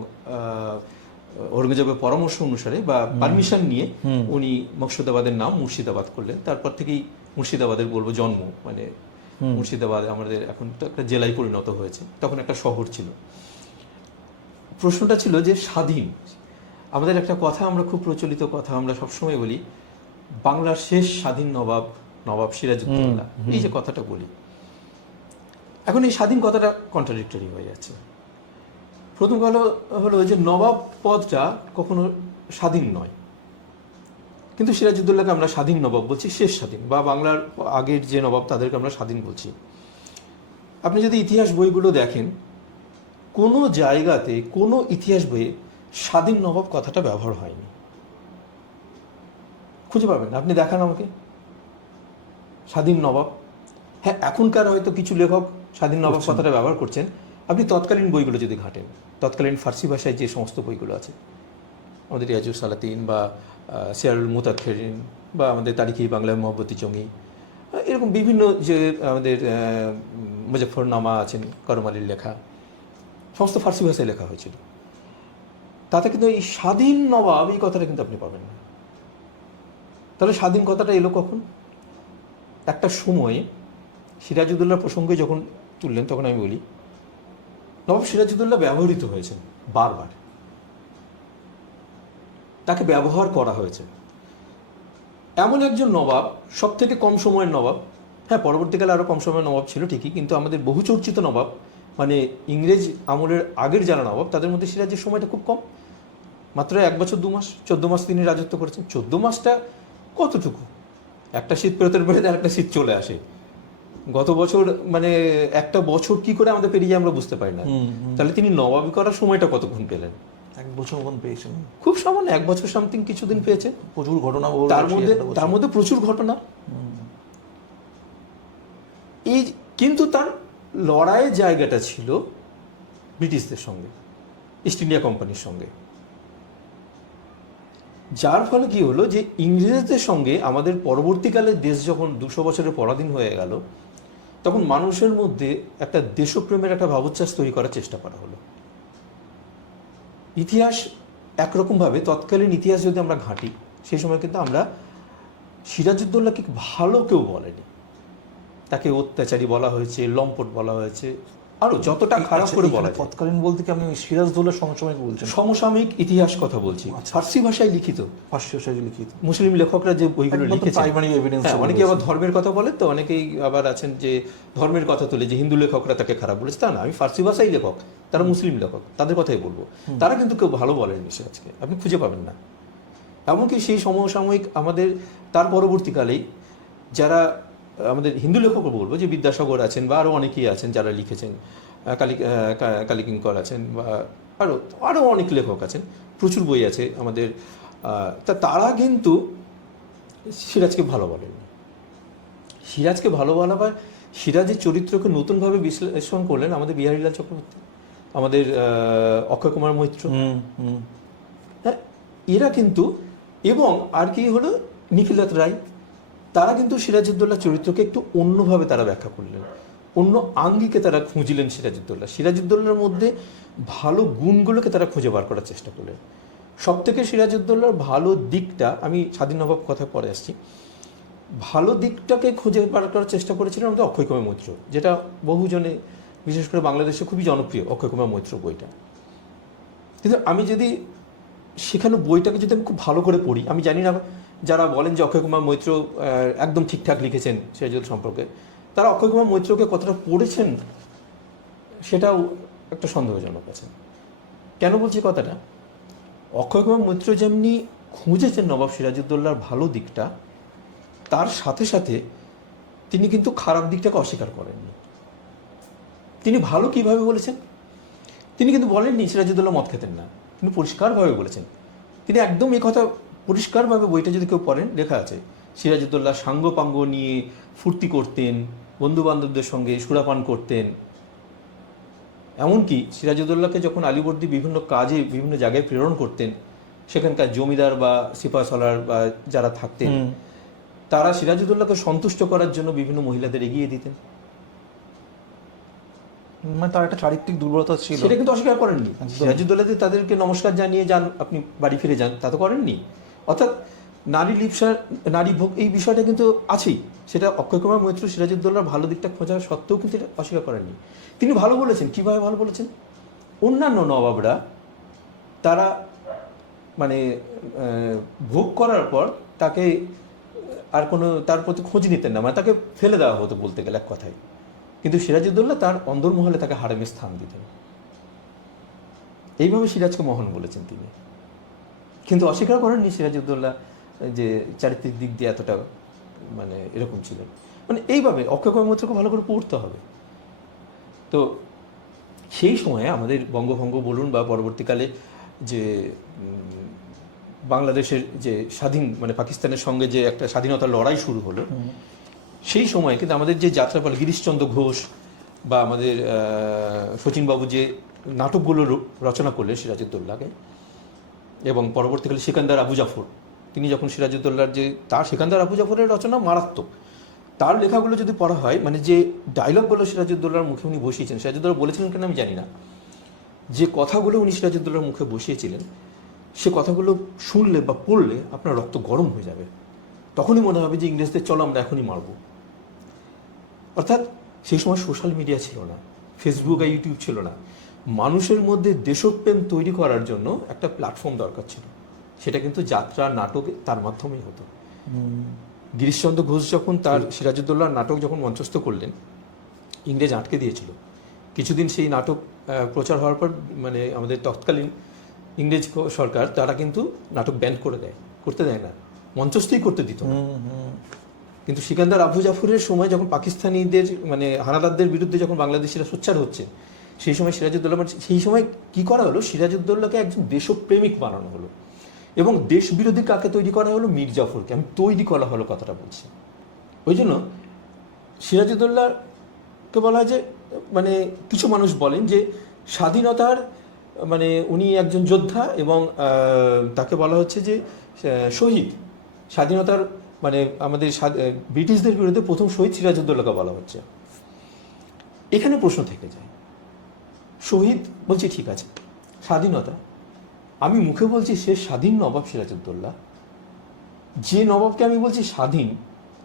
ঔরঙ্গজেবের পরামর্শ অনুসারে বা পারমিশন নিয়ে উনি মকসুদাবাদের নাম মুর্শিদাবাদ করলেন। তারপর থেকেই মুর্শিদাবাদের বলবো জন্ম, মানে মুর্শিদাবাদ আমাদের এখন তো একটা জেলায় পরিণত হয়েছে, তখন একটা শহর ছিল। প্রশ্নটা ছিল যে স্বাধীন, আমাদের একটা কথা, আমরা খুব প্রচলিত কথা আমরা সবসময় বলি, বাংলার শেষ স্বাধীন নবাব সিরাজউদ্দৌলা, এই যে কথাটা বলি, এখন এই স্বাধীন কথাটা কন্ট্রাডিক্টরি হয়ে যাচ্ছে। প্রথম কথা হলো যে নবাব পদটা কখনো স্বাধীন নয়, কিন্তু সিরাজউদ্দৌলাকে আমরা স্বাধীন নবাব বলছি, শেষ স্বাধীন, বা বাংলার আগের যে নবাব তাদেরকে আমরা স্বাধীন বলছি। আপনি যদি ইতিহাস বইগুলো দেখেন, কোনো জায়গাতে কোনো ইতিহাস বইয়ে স্বাধীন নবাব কথাটা ব্যবহার হয়নি, খুঁজে পাবেন। আপনি দেখান আমাকে স্বাধীন নবাব। হ্যাঁ, এখনকার হয়তো কিছু লেখক স্বাধীন নবাব কথাটা ব্যবহার করছেন। আপনি তৎকালীন বইগুলো যদি ঘাটেন, তৎকালীন ফার্সি ভাষায় যে সমস্ত বইগুলো আছে, আমাদের রিয়াজুস সালাতিন বা সিয়ারুল মুতাক্ষরিন বা আমাদের তারিখি বাংলায় মহব্বতী জঙ্গি, এরকম বিভিন্ন যে আমাদের মুজফ্ফরনামা আছেন করম আলীর লেখা, সমস্ত ফার্সি ভাষায় লেখা হয়েছিল। তাতে কিন্তু এই স্বাধীন নবাব এই কথাটা কিন্তু আপনি পাবেন না। তাহলে স্বাধীন কথাটা এলো কখন? একটা সময়ে সিরাজউদ্দৌলার প্রসঙ্গে যখন তুললেন, তখন আমি বলি নবাব সিরাজউদ্দৌলা ব্যবহৃত হয়েছেন বারবার, তাকে ব্যবহার করা হয়েছে। এমন একজন নবাব, সব থেকে কম সময়ের নবাব, হ্যাঁ পরবর্তীকালে আরও কম সময়ের নবাব ছিল ঠিকই, কিন্তু আমাদের বহুচর্চিত নবাব মানে ইংরেজ আমলের আগের যারা নবাব তাদের মধ্যে সিরাজের সময়টা খুব কম, মাত্র 1 বছর 2 মাস, 14 মাস তিনি রাজত্ব করেছেন। 14 মাসটা কতটুকু? একটা শীত পেরোতের বেড়ে আরেকটা শীত চলে আসে। গত বছর মানে একটা বছর কি করে আমাদের পেরিয়ে আমরা বুঝতে পারি না। তাহলে তিনি নবাবি করার সময়টা কতক্ষণ পেলেন? 1 বছর মতন পেয়েছেন, খুব সামান্য 1 বছর সামথিং কিছুদিন পেয়েছেন। প্রচুর ঘটনা, তার মধ্যে প্রচুর ঘটনা। এই কিন্তু তার লড়াইয়ের জায়গাটা ছিল ব্রিটিশদের সঙ্গে, ইস্ট ইন্ডিয়া কোম্পানির সঙ্গে, যার ফলে কি হলো যে ইংরেজদের সঙ্গে আমাদের পরবর্তীকালে দেশ যখন 200 বছরের পরাধীন হয়ে গেল, তখন মানুষের মধ্যে একটা দেশপ্রেমের একটা ভাবোচ্ছ্বাস তৈরি করার চেষ্টা করা হলো। ইতিহাস একরকমভাবে, তৎকালীন ইতিহাস যদি আমরা ঘাঁটি, সেই সময় কিন্তু আমরা সিরাজউদ্দৌলাকে ভালো কেউ বলেনি, তাকে অত্যাচারী বলা হয়েছে, লম্পট বলা হয়েছে, আরো যতটা খারাপ করে বলা যায়। তৎকালীন বলতে কি আপনি সিরাজউদ্দৌলার সমসাময়িক বলছেন? সমসাময়িক ইতিহাস কথা বলছি, ফার্সি ভাষায় লিখিত, ফার্সি ভাষায় লিখিত মুসলিম লেখকরা যে বইগুলো লিখেছেন। অনেকে আবার ধর্মের কথা বলে, তো অনেকেই আবার আছেন যে ধর্মের কথা তোলে, যে হিন্দু লেখকরা তাকে খারাপ বলেছে। তা না, আমি ফার্সি ভাষাই লেখক, তারা মুসলিম লেখক, তাদের কথাই বলবো। তারা কিন্তু কেউ ভালো বলেননি সিরাজকে, আপনি খুঁজে পাবেন না। এমনকি সেই সমসাময়িক আমাদের তার পরবর্তীকালেই যারা আমাদের হিন্দু লেখক বলবো, যে বিদ্যাসাগর আছেন বা আরও অনেকেই আছেন যারা লিখেছেন, কালীকিঙ্কর আছেন বা আরও অনেক লেখক আছেন, প্রচুর বই আছে আমাদের, তারা কিন্তু সিরাজকে ভালো বলেননি। সিরাজকে ভালো বলা বা সিরাজের চরিত্রকে নতুনভাবে বিশ্লেষণ করলেন আমাদের বিহারীলাল চক্রবর্তী, আমাদের অক্ষয় কুমার মৈত্র, হ্যাঁ এরা কিন্তু, এবং আর কি হলো নিখিলনাথ রায়, তারা কিন্তু সিরাজউদ্দৌলা চরিত্রকে একটু অন্যভাবে তারা ব্যাখ্যা করলেন, অন্য আঙ্গিকে তারা খুঁজলেন সিরাজউদ্দৌলার মধ্যে ভালো গুণগুলোকে তারা খুঁজে বার করার চেষ্টা করলেন। সব থেকে সিরাজউদ্দৌলার ভালো দিকটা, আমি স্বাধীন নবাব কথা পরে আসছি, ভালো দিকটাকে খুঁজে বার করার চেষ্টা করেছিলেন আমাদের অক্ষয় কুমার মৈত্র, যেটা বহুজনে বিশেষ করে বাংলাদেশে খুবই জনপ্রিয় অক্ষয় কুমার মৈত্র বইটা। কিন্তু আমি যদি সেখানে বইটাকে যদি আমি খুব ভালো করে পড়ি, আমি জানি না যারা বলেন যে অক্ষয় কুমার মৈত্র একদম ঠিকঠাক লিখেছেন সিরাজউদ্দৌলা সম্পর্কে, তারা অক্ষয় কুমার মৈত্রকে কতটা পড়েছেন সেটাও একটা সন্দেহজনক আছে। কেন বলছি কথাটা? অক্ষয় কুমার মৈত্র যেমনি খুঁজেছেন নবাব সিরাজউদ্দৌলার ভালো দিকটা, তার সাথে সাথে তিনি কিন্তু খারাপ দিকটাকে অস্বীকার করেননি। তিনি ভালো কিভাবে বলেছেন? তিনি কিন্তু বলেননি সিরাজউদ্দৌলা মদ খেতেন না, তিনি পরিষ্কারভাবে বলেছেন। তিনি একদম এই কথা পরিষ্কারভাবে, বইটা যদি কেউ পড়েন লেখা আছে, সিরাজউদ্দৌলা সাঙ্গপাঙ্গ নিয়ে ফুর্তি করতেন, বন্ধু বান্ধবদের সঙ্গে সুরাপান করতেন। এমনকি সিরাজউদ্দৌলাকে যখন আলীবর্দী বিভিন্ন কাজে বিভিন্ন জায়গায় প্রেরণ করতেন, সেখানকার জমিদার বা সিপাহসালার বা যারা থাকতেন, তারা সিরাজউদ্দৌলাকে সন্তুষ্ট করার জন্য বিভিন্ন মহিলাদের এগিয়ে দিতেন। মানে তার একটা চারিত্রিক দুর্বলতা ছিল, সেটা কিন্তু অস্বীকার করেননি। সিরাজউদ্দৌলাতে তাদেরকে নমস্কার জানিয়ে যান, আপনি বাড়ি ফিরে যান, তা তো করেননি। অর্থাৎ নারী লিপ্সার, নারী ভোগ, এই বিষয়টা কিন্তু আছেই। সেটা অক্ষয় কুমার মৈত্র সিরাজউদ্দৌলার ভালো দিকটা খোঁজা সত্ত্বেও কিন্তু এটা অস্বীকার করেননি। তিনি ভালো বলেছেন। কিভাবে ভালো বলেছেন? অন্যান্য নবাবরা তারা মানে ভোগ করার পর তাকে আর কোনো তার প্রতি খোঁজ নিতেন না, মানে তাকে ফেলে দেওয়া হতো বলতে গেলে এক কথায়। কিন্তু সিরাজউদ্দৌলা তার অন্দরমহলে তাকে হারেমে স্থান দিতেন। এইভাবে সিরাজকে মহান বলেছেন তিনি, কিন্তু অস্বীকার করেননি সিরাজউদ্দৌলা যে চারিত্রিক দিক দিয়ে এতটা মানে এরকম ছিলেন। মানে এইভাবে অক্ষয় কুমার মৈত্রকে ভালো করে পড়তে হবে। তো সেই সময়ে আমাদের বঙ্গভঙ্গ বলুন বা পরবর্তীকালে যে বাংলাদেশের যে স্বাধীন মানে পাকিস্তানের সঙ্গে যে একটা স্বাধীনতার লড়াই শুরু হলো, সেই সময় কিন্তু আমাদের যে যাত্রাপাল গিরিশচন্দ্র ঘোষ বা আমাদের শচীনবাবু যে নাটকগুলো রচনা করলেন সিরাজউদ্দৌলাকে, এবং পরবর্তীকালে সিকান্দার আবু জাফর, তিনি যখন সিরাজউদ্দৌলার যে তার সিকান্দার আবু জাফরের রচনা মারাত্মক, তার লেখাগুলো যদি পড়া হয়, মানে যে ডায়লগগুলো সিরাজউদ্দৌলার মুখে উনি বসিয়েছেন, সিরাজউদ্দৌলা বলেছিলেন কেন আমি জানি না, যে কথাগুলো উনি সিরাজউদ্দৌলার মুখে বসিয়েছিলেন, সে কথাগুলো শুনলে বা পড়লে আপনার রক্ত গরম হয়ে যাবে। তখনই মনে হবে যে ইংরেজদের চলো আমরা এখনই মারব। অর্থাৎ সেই সময় সোশ্যাল মিডিয়া ছিল না, ফেসবুক আর ইউটিউব ছিল না, মানুষের মধ্যে দেশপ্রেম তৈরি করার জন্য একটা প্ল্যাটফর্ম দরকার ছিল, সেটা কিন্তু যাত্রা নাটক তার মাধ্যমেই হতো। গিরিশচন্দ্র ঘোষ যখন তার সিরাজউদ্দৌলার নাটক যখন মঞ্চস্থ করলেন, ইংরেজ আটকে দিয়েছিল কিছুদিন। সেই নাটক প্রচার হওয়ার পর মানে আমাদের তৎকালীন ইংরেজ সরকার তারা কিন্তু নাটক ব্যান করে দেয়, করতে দেয় না, মঞ্চস্থই করতে দিত না। কিন্তু সিকান্দার আবু জাফরের সময় যখন পাকিস্তানিদের মানে হানাদারদের বিরুদ্ধে যখন বাংলাদেশিরা সোচ্চার হচ্ছে, সেই সময় সিরাজউদ্দৌলা সেই সময় কি করা হলো, সিরাজউদ্দৌলাকে একজন দেশপ্রেমিক বানানো হলো এবং দেশ বিরোধী কাকে তৈরি করা হলো, মীর জাফরকে। আমি তৈরি করা হলো কথাটা বলছি। ওই জন্য সিরাজউদ্দৌলাকে বলা হয় যে মানে কিছু মানুষ বলেন যে স্বাধীনতার মানে উনি একজন যোদ্ধা এবং তাকে বলা হচ্ছে যে শহীদ, স্বাধীনতার মানে আমাদের ব্রিটিশদের বিরুদ্ধে প্রথম শহীদ সিরাজউদ্দৌলাকে বলা হচ্ছে। এখানে প্রশ্ন থেকে যায়, শহীদ বলছি ঠিক আছে, স্বাধীনতা আমি মুখে বলছি সে স্বাধীন নবাব সিরাজউদ্দৌলা, যে নবাবকে আমি বলছি স্বাধীন,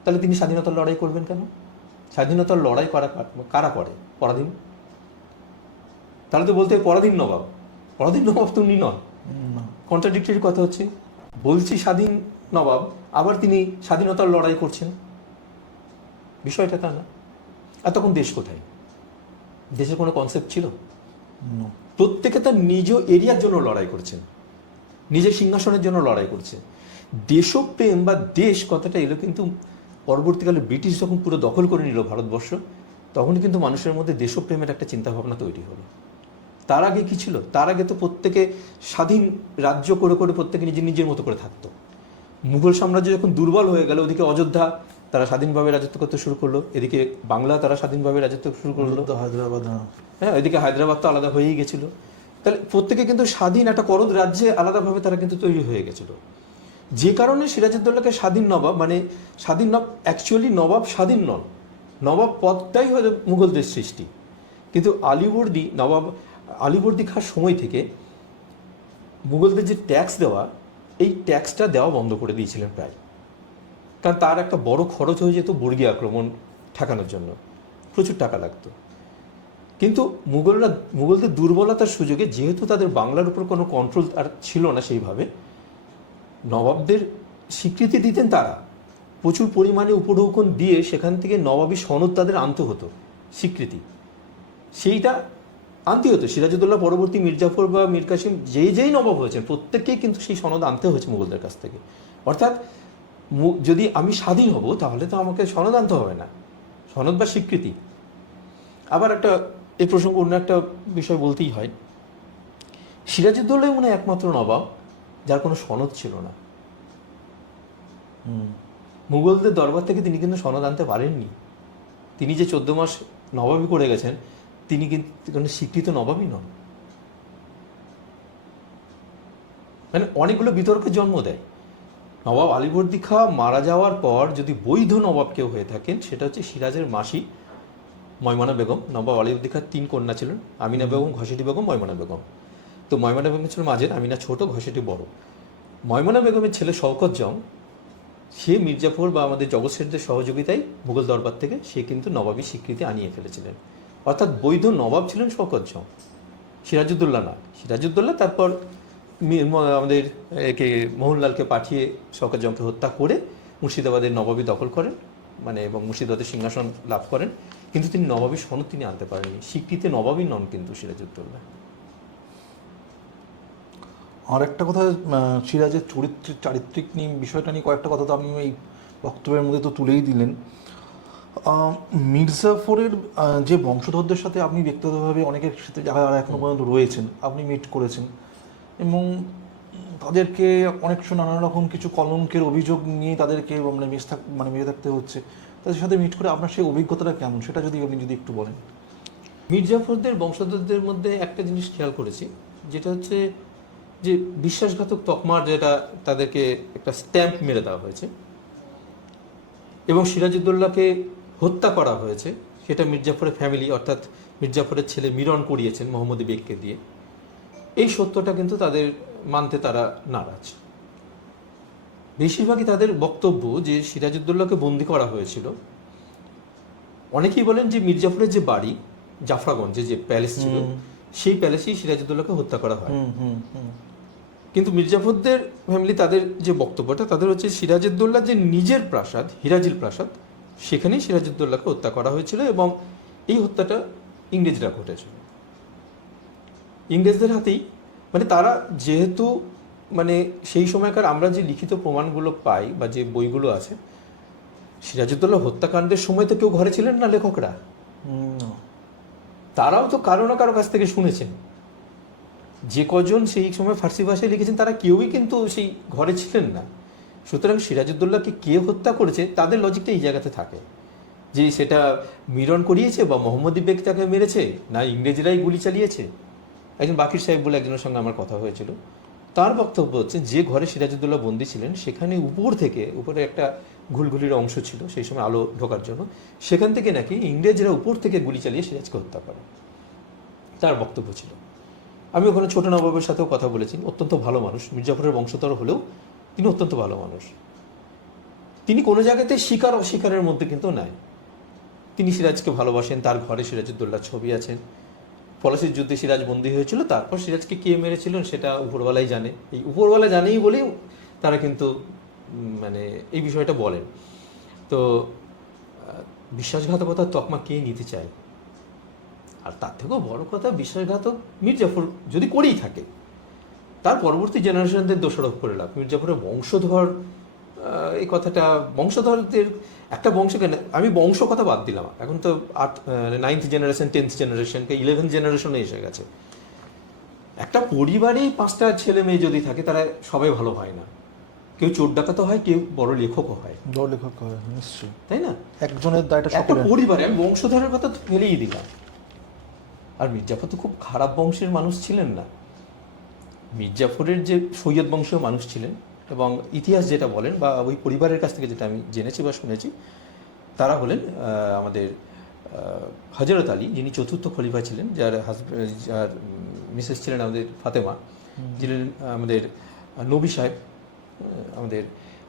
তাহলে তিনি স্বাধীনতার লড়াই করবেন কেন? স্বাধীনতার লড়াই কারা করে? পরাধীন। তাহলে তো বলতে পরাধীন নবাব, পরাধীন নবাব তো উনি নন। কন্ট্রাডিক্টরি কথা হচ্ছে, বলছি স্বাধীন নবাব, আবার তিনি স্বাধীনতার লড়াই করছেন, বিষয়টা তা না। আর তখন দেশ কোথায়? দেশের কোনো কনসেপ্ট ছিল? প্রত্যেকে তার নিজ এরিয়ার জন্য লড়াই করছেন, নিজের সিংহাসনের জন্য লড়াই করছে। দেশপ্রেম বা দেশ কথাটা এলো কিন্তু পরবর্তীকালে ব্রিটিশ যখন পুরো দখল করে নিল ভারতবর্ষ, তখন কিন্তু মানুষের মধ্যে দেশপ্রেমের একটা চিন্তাভাবনা তৈরি হলো। তার আগে কি ছিল? তার আগে তো প্রত্যেকে স্বাধীন রাজ্য করে করে প্রত্যেকে নিজের নিজের মতো করে থাকতো। মুঘল সাম্রাজ্য যখন দুর্বল হয়ে গেল, ওদিকে অযোধ্যা তারা স্বাধীনভাবে রাজত্ব করতে শুরু করলো, এদিকে বাংলা তারা স্বাধীনভাবে রাজত্ব শুরু করলো, হায়দ্রাবাদ, হ্যাঁ এদিকে হায়দ্রাবাদ তো আলাদা হয়েই গেছিল। তাহলে প্রত্যেকে কিন্তু স্বাধীন একটা করদ রাজ্যে আলাদাভাবে তারা কিন্তু তৈরি হয়ে গেছিল। যে কারণে সিরাজউদ্দৌলাকে স্বাধীন নবাব মানে স্বাধীন নবাব, অ্যাকচুয়ালি নবাব স্বাধীন নন, নবাব পদটাই হয়তো মুঘলদের সৃষ্টি। কিন্তু নবাব আলীবর্দী খাঁর সময় থেকে মুঘলদের যে ট্যাক্স দেওয়া, এই ট্যাক্সটা দেওয়া বন্ধ করে দিয়েছিলেন প্রায়, কারণ তার একটা বড় খরচ হয়ে যেত বর্গী আক্রমণ ঠেকানোর জন্য, প্রচুর টাকা লাগতো। কিন্তু মুঘলদের দুর্বলতার সুযোগে, যেহেতু তাদের বাংলার উপর কোনো কন্ট্রোল আর ছিল না সেইভাবে, নবাবদের স্বীকৃতি দিতেন তারা, প্রচুর পরিমাণে উপঢৌকন দিয়ে সেখান থেকে নবাবী সনদ তাদের আনতে হতো, স্বীকৃতি সেইটা আনতে হতো। সিরাজউদ্দৌলা পরবর্তী মির্জাফর বা মীর কাসিম যেই নবাব হয়েছেন প্রত্যেককেই কিন্তু সেই সনদ আনতে হয়েছে মুঘলদের কাছ থেকে। অর্থাৎ যদি আমি স্বাধীন হব তাহলে তো আমাকে সনদ আনতে হবে না, সনদ বা স্বীকৃতি। আবার একটা এই প্রসঙ্গে অন্য একটা বিষয় বলতেই হয়, সিরাজউদ্দৌলাই মনে হয় একমাত্র নবাব যার কোনো সনদ ছিল না। মুঘলদের দরবার থেকে তিনি কিন্তু সনদ আনতে পারেননি। তিনি যে 14 মাস নবাবী করে গেছেন, তিনি কিন্তু কোনো স্বীকৃত নবাবই নন। মানে অনেকগুলো বিতর্কের জন্ম দেয়। নবাব আলীবর্দী খাঁ মারা যাওয়ার পর যদি বৈধ নবাব কেউ হয়ে থাকেন, সেটা হচ্ছে সিরাজের মাসি ময়মনা বেগম। নবাব আলীবর্দী খাঁর 3 কন্যা ছিলেন, আমিনা বেগম, ঘসেটি বেগম, ময়মনা বেগম। তো ময়মনা বেগম ছিল মাঝের, আমিনা ছোট, ঘসেটি বড়। ময়মনা বেগমের ছেলে শওকত জং, সে মির্জাফর বা আমাদের জগৎ শেঠদের সহযোগিতায় মুঘল দরবার থেকে সে কিন্তু নবাবী স্বীকৃতি আনিয়ে ফেলেছিলেন। অর্থাৎ বৈধ নবাব ছিলেন শওকত জং, সিরাজউদ্দৌলা না। সিরাজউদ্দৌলা তারপর আমাদের একে মোহনলালকে পাঠিয়ে শওকত জংকে হত্যা করে মুর্শিদাবাদের নবাবী দখল করেন, মানে এবং মুর্শিদাবাদের সিংহাসন লাভ করেন। কিন্তু তিনি নবাবী সনদ তিনি আনতে পারেননি, স্বীকৃতি নবাবী নন কিন্তু সিরাজউদ্দৌলা। আর একটা কথা, সিরাজের চারিত্রিক নিয়ে বিষয়টা নিয়ে কয়েকটা কথা তো আপনি এই বক্তব্যের মধ্যে তো তুলেই দিলেন। মির্জাফরের যে বংশধরদের সাথে আপনি ব্যক্তিগতভাবে অনেকের সাথে যারা এখনো পর্যন্ত রয়েছেন আপনি মিট করেছেন, এবং তাদেরকে অনেক সময় নানা রকম কিছু কলঙ্কের অভিযোগ নিয়ে তাদেরকে মেরে থাকতে হচ্ছে, তাদের সাথে মিট করে আপনার সেই অভিজ্ঞতাটা কেমন, সেটা যদি আপনি একটু বলেন। মির্জাফরদের বংশধরদের মধ্যে একটা জিনিস খেয়াল করেছি, যেটা হচ্ছে যে বিশ্বাসঘাতক তকমার, যেটা তাদেরকে একটা স্ট্যাম্প মেরে দেওয়া হয়েছে এবং সিরাজউদ্দৌলাকে হত্যা করা হয়েছে, সেটা মির্জাফরের ফ্যামিলি অর্থাৎ মির্জাফরের ছেলে মিরন করিয়েছেন মোহাম্মদ বেগকে দিয়ে। এই সত্যটা কিন্তু তাদের মানতে তারা নারাজ। বেশিরভাগই তাদের বক্তব্য যে সিরাজউদ্দৌলাকে বন্দি করা হয়েছিল। অনেকেই বলেন যে মির্জাফরের যে বাড়ি জাফরাগঞ্জে যে প্যালেস ছিল, সেই প্যালেসেই সিরাজউদ্দৌলাকে হত্যা করা হয়। হুম হুম হুম কিন্তু মির্জাফরদের ফ্যামিলি তাদের যে বক্তব্যটা তাদের হচ্ছে সিরাজউদ্দৌলা যে নিজের প্রাসাদ হিরাজিল প্রাসাদ সেখানেই সিরাজউদ্দৌলাকে হত্যা করা হয়েছিল এবং এই হত্যাটা ইংরেজরা ঘটেছিল। ইংরেজদের হাতেই, মানে তারা যেহেতু মানে সেই সময়কার আমরা যে লিখিত প্রমাণগুলো পাই বা যে বইগুলো আছে, সিরাজউদ্দৌলা হত্যাকাণ্ডের সময় তো কেউ ঘরে ছিলেন না লেখকরা, তারাও তো কারো না কারো কাছ থেকে শুনেছেন। যে কজন সেই সময় ফার্সি ভাষায় লিখেছেন তারা কেউই কিন্তু সেই ঘরে ছিলেন না। সুতরাং সিরাজউদ্দৌলাকে কে হত্যা করেছে তাদের লজিকটা এই জায়গাতে থাকে, যে সেটা মিরন করিয়েছে বা মোহাম্মদ বেগ তাকে মেরেছে, না ইংরেজরাই গুলি চালিয়েছে। একজন বাকির সাহেব বলে একজনের সঙ্গে আমার কথা হয়েছিল, তার বক্তব্য হচ্ছে যে ঘরে সিরাজউদ্দৌলা বন্দী ছিলেন সেখানে উপরে একটা ঘুলঘুলির অংশ ছিল সেই সময় আলো ঢোকার জন্য, সেখান থেকে নাকি ইংরেজরা উপর থেকে গুলি চালিয়ে সিরাজকে হত্যা করে, তার বক্তব্য ছিল। আমি ওখানে ছোট নবাবের সাথেও কথা বলেছি, অত্যন্ত ভালো মানুষ, মির্জাফরের বংশধর হলেও তিনি অত্যন্ত ভালো মানুষ। তিনি কোনো জায়গাতে স্বীকার অস্বীকারের মধ্যে কিন্তু নাই। তিনি সিরাজকে ভালোবাসেন, তার ঘরে সিরাজউদ্দৌলার ছবি আছেন। পলাশির যুদ্ধে সিরাজ বন্দী হয়েছিল, তারপর সিরাজকে কে মেরেছিলেন সেটা উপরওয়ালাই জানে। এই উপরওয়ালা জানেই বলেই তারা কিন্তু মানে এই বিষয়টা বলেন। তো বিশ্বাসঘাতকতার তকমা কে নিতে চায়? আর তার থেকেও বড় কথা, বিশ্বাসঘাতক মির্জাফর যদি করেই থাকে, তার পরবর্তী জেনারেশনদের দোষারোপ করে লাভ। মির্জাফরের বংশধর, এই কথাটা বংশধরদের একটা বংশকে, আমি বংশ কথা বাদ দিলাম, এখন তো 9th জেনারেশন 10th জেনারেশনকে 11th জেনারেশনে এসে গেছে। একটা পরিবারেই 5টা ছেলে মেয়ে যদি থাকে তারা সবাই ভালো হয় না, কেউ চোর ডাকাতো হয়, কেউ বড় লেখকও হয়, বড় লেখক হয় নিশ্চয়ই, তাই না? একজনের দায়টা একটা পরিবারে, আমি বংশধরের কথা তো ফেলেই দিলাম। আর মির্জাফর তো খুব খারাপ বংশের মানুষ ছিলেন না। মির্জাফরের যে সৈয়দ বংশীয় মানুষ ছিলেন, এবং ইতিহাস যেটা বলেন বা ওই পরিবারের কাছ থেকে যেটা আমি জেনেছি বা শুনেছি, তারা হলেন আমাদের হযরত আলী, যিনি চতুর্থ খলিফা ছিলেন, যার মিসেস ছিলেন আমাদের ফাতেমা, যিনি আমাদের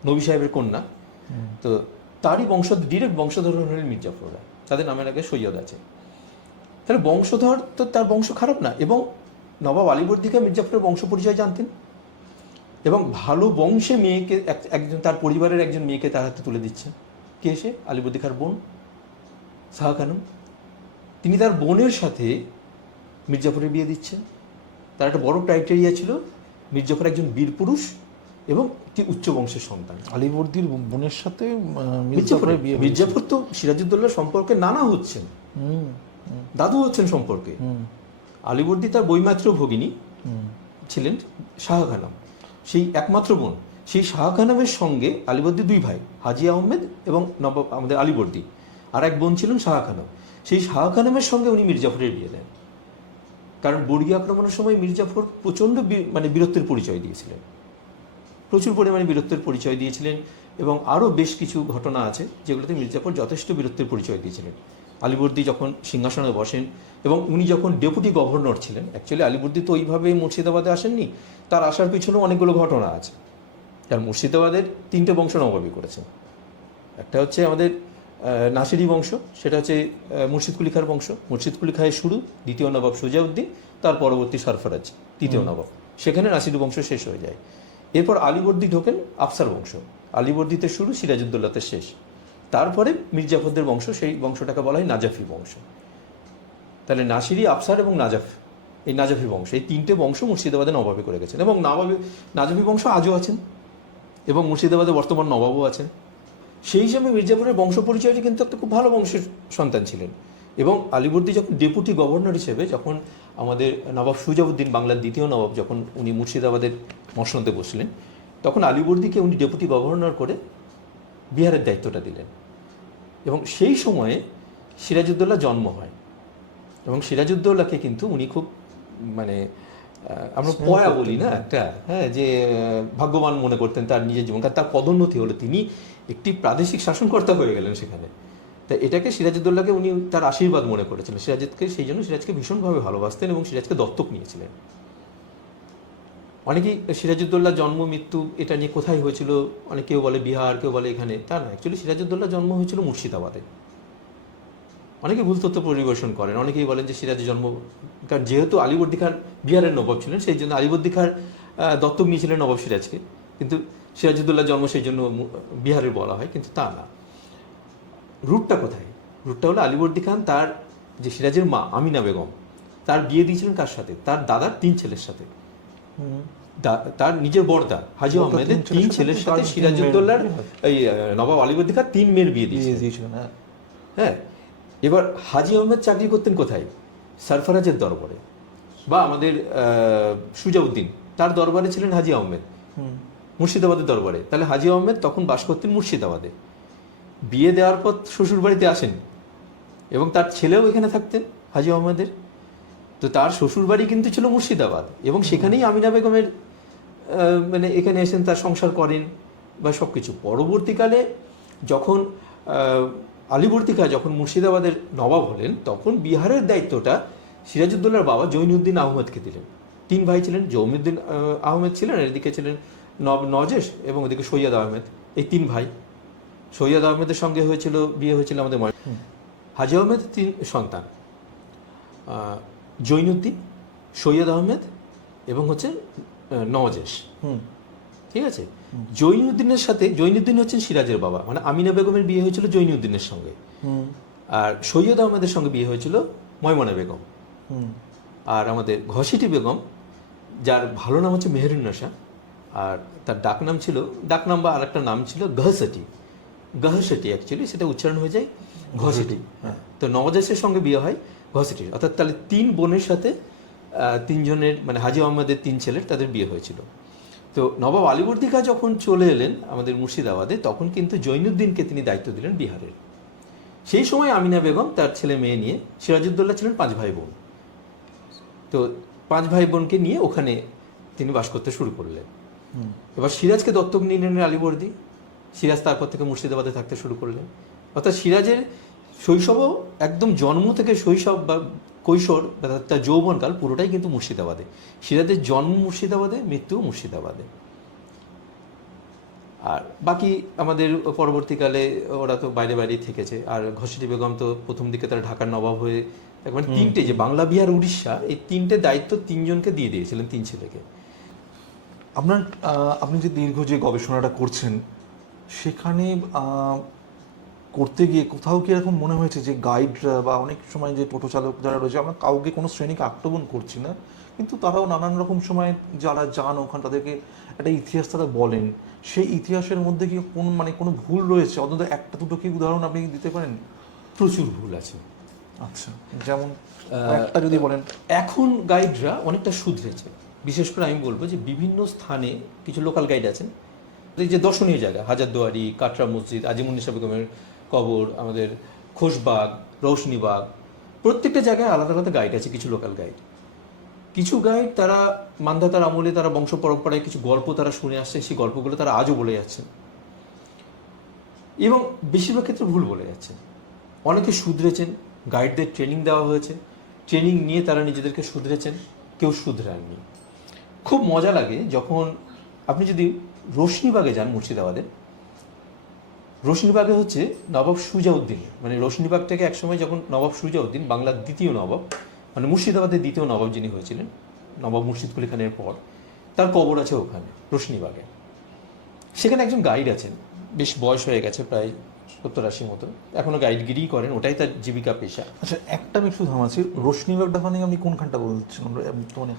নবী সাহেবের কন্যা। তো তারই ডিরেক্ট বংশধর হলেন মির্জাফররা, তাদের নামের আগে সৈয়দ আছে। তাহলে বংশধর তো তার বংশ খারাপ না। এবং নবাব আলীবর্দী খাঁ মির্জাফরের বংশ পরিচয় জানতেন, এবং ভালো বংশে মেয়েকে একজন, তার পরিবারের একজন মেয়েকে তার হাতে তুলে দিচ্ছেন। কে সে? আলীবর্দী খাঁর বোন শাহ খানম। তিনি তার বোনের সাথে মির্জাফরের বিয়ে দিচ্ছেন। তার একটা বড় ক্রাইটেরিয়া ছিল, মির্জাফর একজন বীর পুরুষ এবং একটি উচ্চ বংশের সন্তান। আলীবর্দীর বোনের সাথে মির্জাফর তো সিরাজউদ্দৌলার সম্পর্কে নানা হচ্ছেন, দাদু হচ্ছেন সম্পর্কে। আলীবর্দী তার বৈমাত্র ভগিনী ছিলেন শাহ খানম, সেই একমাত্র বোন। সেই শাহ খানমের সঙ্গে আলীবর্দী 2 ভাই, হাজি আহমেদ এবং নবাব আমাদের আলীবর্দী, আর এক বোন ছিলেন শাহ খানম। সেই শাহ খানমের সঙ্গে উনি মির্জাফরের বিয়ে দেন। কারণ বর্গী আক্রমণের সময় মির্জাফর প্রচণ্ড বীরত্বের পরিচয় দিয়েছিলেন, প্রচুর পরিমাণে বীরত্বের পরিচয় দিয়েছিলেন। এবং আরও বেশ কিছু ঘটনা আছে যেগুলোতে মির্জাফর যথেষ্ট বীরত্বের পরিচয় দিয়েছিলেন। আলীবর্দী যখন সিংহাসনে বসেন এবং উনি যখন ডেপুটি গভর্নর ছিলেন, অ্যাকচুয়ালি আলীবর্দী তো ওইভাবে মুর্শিদাবাদে আসেননি, তার আসার পিছনেও অনেকগুলো ঘটনা আছে। আর মুর্শিদাবাদের 3টে বংশ নবাবী করেছেন। একটা হচ্ছে আমাদের নাসিরি বংশ, সেটা হচ্ছে মুর্শিদকুলি খাঁর বংশ। মুর্শিদকুলি খাঁয়ের শুরু, দ্বিতীয় নবাব সুজাউদ্দিন, তার পরবর্তী সরফরাজ তৃতীয় নবাব, সেখানে নাসিরি বংশ শেষ হয়ে যায়। এরপর আলীবর্দী ঢোকেন আফসার বংশ, আলীবর্দীতে শুরু, সিরাজউদ্দৌলাতে শেষ। তারপরে মির্জাফরদের বংশ, সেই বংশটাকে বলা হয় নাজাফি বংশ। তাহলে নাসিরি, আফসার এবং নাজাফ, এই নাজাফি বংশ, এই 3টে বংশ মুর্শিদাবাদে নবাবী করে গেছেন। এবং নাজাফি বংশ আজও আছেন, এবং মুর্শিদাবাদে বর্তমান নবাবও আছেন। সেই হিসাবে মির্জাফরের বংশ পরিচয়টি কিন্তু একটা খুব ভালো বংশের সন্তান ছিলেন। এবং আলীবর্দী যখন ডেপুটি গভর্নর হিসেবে, যখন আমাদের নবাব সুজাউদ্দিন, বাংলার দ্বিতীয় নবাব, যখন উনি মুর্শিদাবাদের মসনদে বসলেন, তখন আলীবর্দীকে উনি ডেপুটি গভর্নর করে বিহারের দায়িত্বটা দিলেন। এবং সেই সময়ে সিরাজউদ্দৌলা জন্ম হয়, এবং সিরাজউদ্দৌলাকে কিন্তু উনি খুব মানে আমরা পয়া বলি না একটা, হ্যাঁ, যে ভাগ্যবান মনে করতেন তার নিজের জীবন, তার পদোন্নতি হলো, তিনি একটি প্রাদেশিক শাসনকর্তা হয়ে গেলেন সেখানে। তাই এটাকে সিরাজউদ্দৌলাকে উনি তার আশীর্বাদ মনে করেছিলেন। সেই জন্য সিরাজকে ভীষণভাবে ভালোবাসতেন এবং সিরাজকে দত্তক নিয়েছিলেন। অনেকেই সিরাজউদ্দৌলা জন্ম মৃত্যু এটা নিয়ে কোথায় হয়েছিল, অনেক কেউ বলে বিহার, কেউ বলে এখানে, তা না। অ্যাকচুয়ালি সিরাজউদ্দৌলা জন্ম হয়েছিল মুর্শিদাবাদে। অনেকে ভুল তথ্য পরিবেশন করেন, অনেকেই বলেন যে সিরাজের জন্ম, কারণ যেহেতু আলীবর্দী খান বিহারের নবাব ছিলেন সেই জন্য আলীবর্দী খান দত্তক নিয়েছিলেন নবাব সিরাজকে, কিন্তু সিরাজউদ্দৌলার জন্ম সেই জন্য বিহারের বলা হয়, কিন্তু তা না। রুটটা কোথায়? রুটটা হলো আলীবর্দী খান তার যে সিরাজের মা আমিনা বেগম, তার বিয়ে দিয়েছিলেন কার সাথে? তার দাদার 3 ছেলের সাথে। তার নিজের বড়দা হাজী আহমেদের 3 ছেলের সাথে সিরাজউদ্দৌলার এই নবাব আলীবর্দী খান 3 মেয়ের বিয়ে দিয়েছিলেন। হ্যাঁ, এবার হাজী আহমেদ চাকরি করতেন কোথায়? সরফরাজের দরবারে, বা আমাদের সুজাউদ্দিন তার দরবারে ছিলেন হাজী আহমেদ, মুর্শিদাবাদের দরবারে। তাহলে হাজী আহমেদ তখন বাস করতেন মুর্শিদাবাদে। বিয়ে দেওয়ার পর শ্বশুর বাড়িতে আসেন এবং তার ছেলেও এখানে থাকতেন হাজী আহমেদের। তো তার শ্বশুর বাড়ি কিন্তু ছিল মুর্শিদাবাদ, এবং সেখানেই আমিনা বেগমের মানে এখানে এসেন, তার সংসার করেন বা সব কিছু। পরবর্তীকালে যখন আলীবর্দী খাঁ যখন মুর্শিদাবাদের নবাব হলেন, তখন বিহারের দায়িত্বটা সিরাজউদ্দৌলার বাবা জৈনুদ্দিন আহমেদকে দিলেন। 3 ভাই ছিলেন, জৈনুদ্দিন আহমেদ ছিলেন, এদিকে ছিলেন নজেশ, এবং ওদিকে সৈয়দ আহমেদ। এই 3 ভাই। সৈয়দ আহমেদের সঙ্গে বিয়ে হয়েছিল আমাদের হাজী আহমেদ 3 সন্তান, জৈনুদ্দিন, সৈয়দ আহমেদ এবং হচ্ছে নওয়াজেশ। ঠিক আছে। জৈনুদ্দিনের সাথে, জৈনুদ্দিন হচ্ছেন সিরাজের বাবা, মানে আমিনা বেগমের বিয়ে হয়েছিল জৈনুদ্দিনের সঙ্গে, আর সৈয়দ আহমেদের সঙ্গে বিয়ে হয়েছিল ময়মনা বেগম। আর আমাদের ঘসিটি বেগম, যার ভালো নাম হচ্ছে মেহেরুন্নেসা, আর তার ডাকনাম বা আরেকটা নাম ছিল গহসেটি। অ্যাকচুয়ালি সেটা উচ্চারণ হয়ে যায় ঘসেটি। তো নওয়াজেশের সঙ্গে বিয়ে হয় ঘসেটির, অর্থাৎ তাহলে 3 বোনের সাথে 3 জনের, মানে হাজী আহমেদের 3 ছেলের তাদের বিয়ে হয়েছিল। তো নবাব আলীবর্দী খাঁ যখন চলে এলেন আমাদের মুর্শিদাবাদে, তখন কিন্তু জৈনুদ্দিনকে তিনি দায়িত্ব দিলেন বিহারের। সেই সময় আমিনা বেগম তার ছেলে মেয়ে নিয়ে, সিরাজউদ্দৌলা ছিলেন 5 ভাই বোন, তো 5 ভাই বোনকে নিয়ে ওখানে তিনি বাস করতে শুরু করলেন। এবার সিরাজকে দত্তক নিলেন আলীবর্দী, সিরাজ তারপর থেকে মুর্শিদাবাদে থাকতে শুরু করলেন। অর্থাৎ সিরাজের শৈশবও একদম জন্ম থেকে শৈশব বা কৈশোর বা তার যৌবনকাল পুরোটাই কিন্তু মুর্শিদাবাদে। সিরাজের জন্ম মুর্শিদাবাদে, মৃত্যু মুর্শিদাবাদে। আর বাকি আমাদের পরবর্তীকালে ওরা তো বাইরে বাইরেই থেকেছে। আর ঘসেটি বেগম তো প্রথম দিকে তারা ঢাকার নবাব হয়ে, মানে 3টে যে বাংলা, বিহার, উড়িষ্যা, এই 3টে দায়িত্ব 3 জনকে দিয়ে দিয়েছিলেন, 3 ছেলেকে। আপনি যে দীর্ঘ যে গবেষণাটা করছেন, সেখানে করতে গিয়ে কোথাও কি এরকম মনে হয়েছে যে গাইডরা বা অনেক সময় যে টোটো চালক যারা রয়েছে, আমরা কাউকে কোনো শ্রেণীকে আক্রমণ করছি না, কিন্তু তারাও নানান রকম সময় যারা যান ওখানে তাদেরকে একটা ইতিহাস তারা বলেন, সেই ইতিহাসের মধ্যে কি কোনো ভুল রয়েছে? অন্তত একটা দুটো কি উদাহরণ আপনি দিতে পারেন? প্রচুর ভুল আছে। আচ্ছা, যেমন একটা যদি বলেন। এখন গাইডরা অনেকটা শুধরেছে। বিশেষ করে আমি বলবো যে বিভিন্ন স্থানে কিছু লোকাল গাইড আছেন, এই যে দর্শনীয় জায়গা, হাজারদুয়ারি, কাটরা মসজিদ, আজিমুন্নেসা বেগমের কবর, আমাদের খোশবাগ, রৌশনীবাগ, প্রত্যেকটা জায়গায় আলাদা আলাদা গাইড আছে, কিছু লোকাল গাইড। কিছু গাইড তারা মান্ধাতার আমলে, তারা বংশ পরম্পরায় কিছু গল্প তারা শুনে আসছেন, সেই গল্পগুলো তারা আজও বলে যাচ্ছেন, এবং বেশিরভাগ ক্ষেত্রে ভুল বলে যাচ্ছেন। অনেকে শুধরেছেন, গাইডদের ট্রেনিং দেওয়া হয়েছে, ট্রেনিং নিয়ে তারা নিজেদেরকে শুধরেছেন, কেউ শুধরাননি। খুব মজা লাগে যখন আপনি যদি রোশনীবাগে যান, মুর্শিদাবাদে রোশনীবাগে হচ্ছে নবাব সুজাউদ্দিন, মানে রোশনীবাগটাকে একসময় যখন নবাব সুজাউদ্দিন, বাংলার 2য় নবাব, মানে মুর্শিদাবাদের 2য় নবাব যিনি হয়েছিলেন, নবাব মুর্শিদ কুলি খানের পর, তার কবর আছে ওখানে রোশনীবাগে। সেখানে একজন গাইড আছেন, বেশ বয়স হয়ে গেছে, প্রায় 70-80 মতো, এখনো গাইডগিরিই করেন, ওটাই তার জীবিকা পেশা। আচ্ছা, একটা আমি একটু থামাচ্ছি, রোশনীবাগটা মানে আপনি কোনখানটা বলছেন? মানে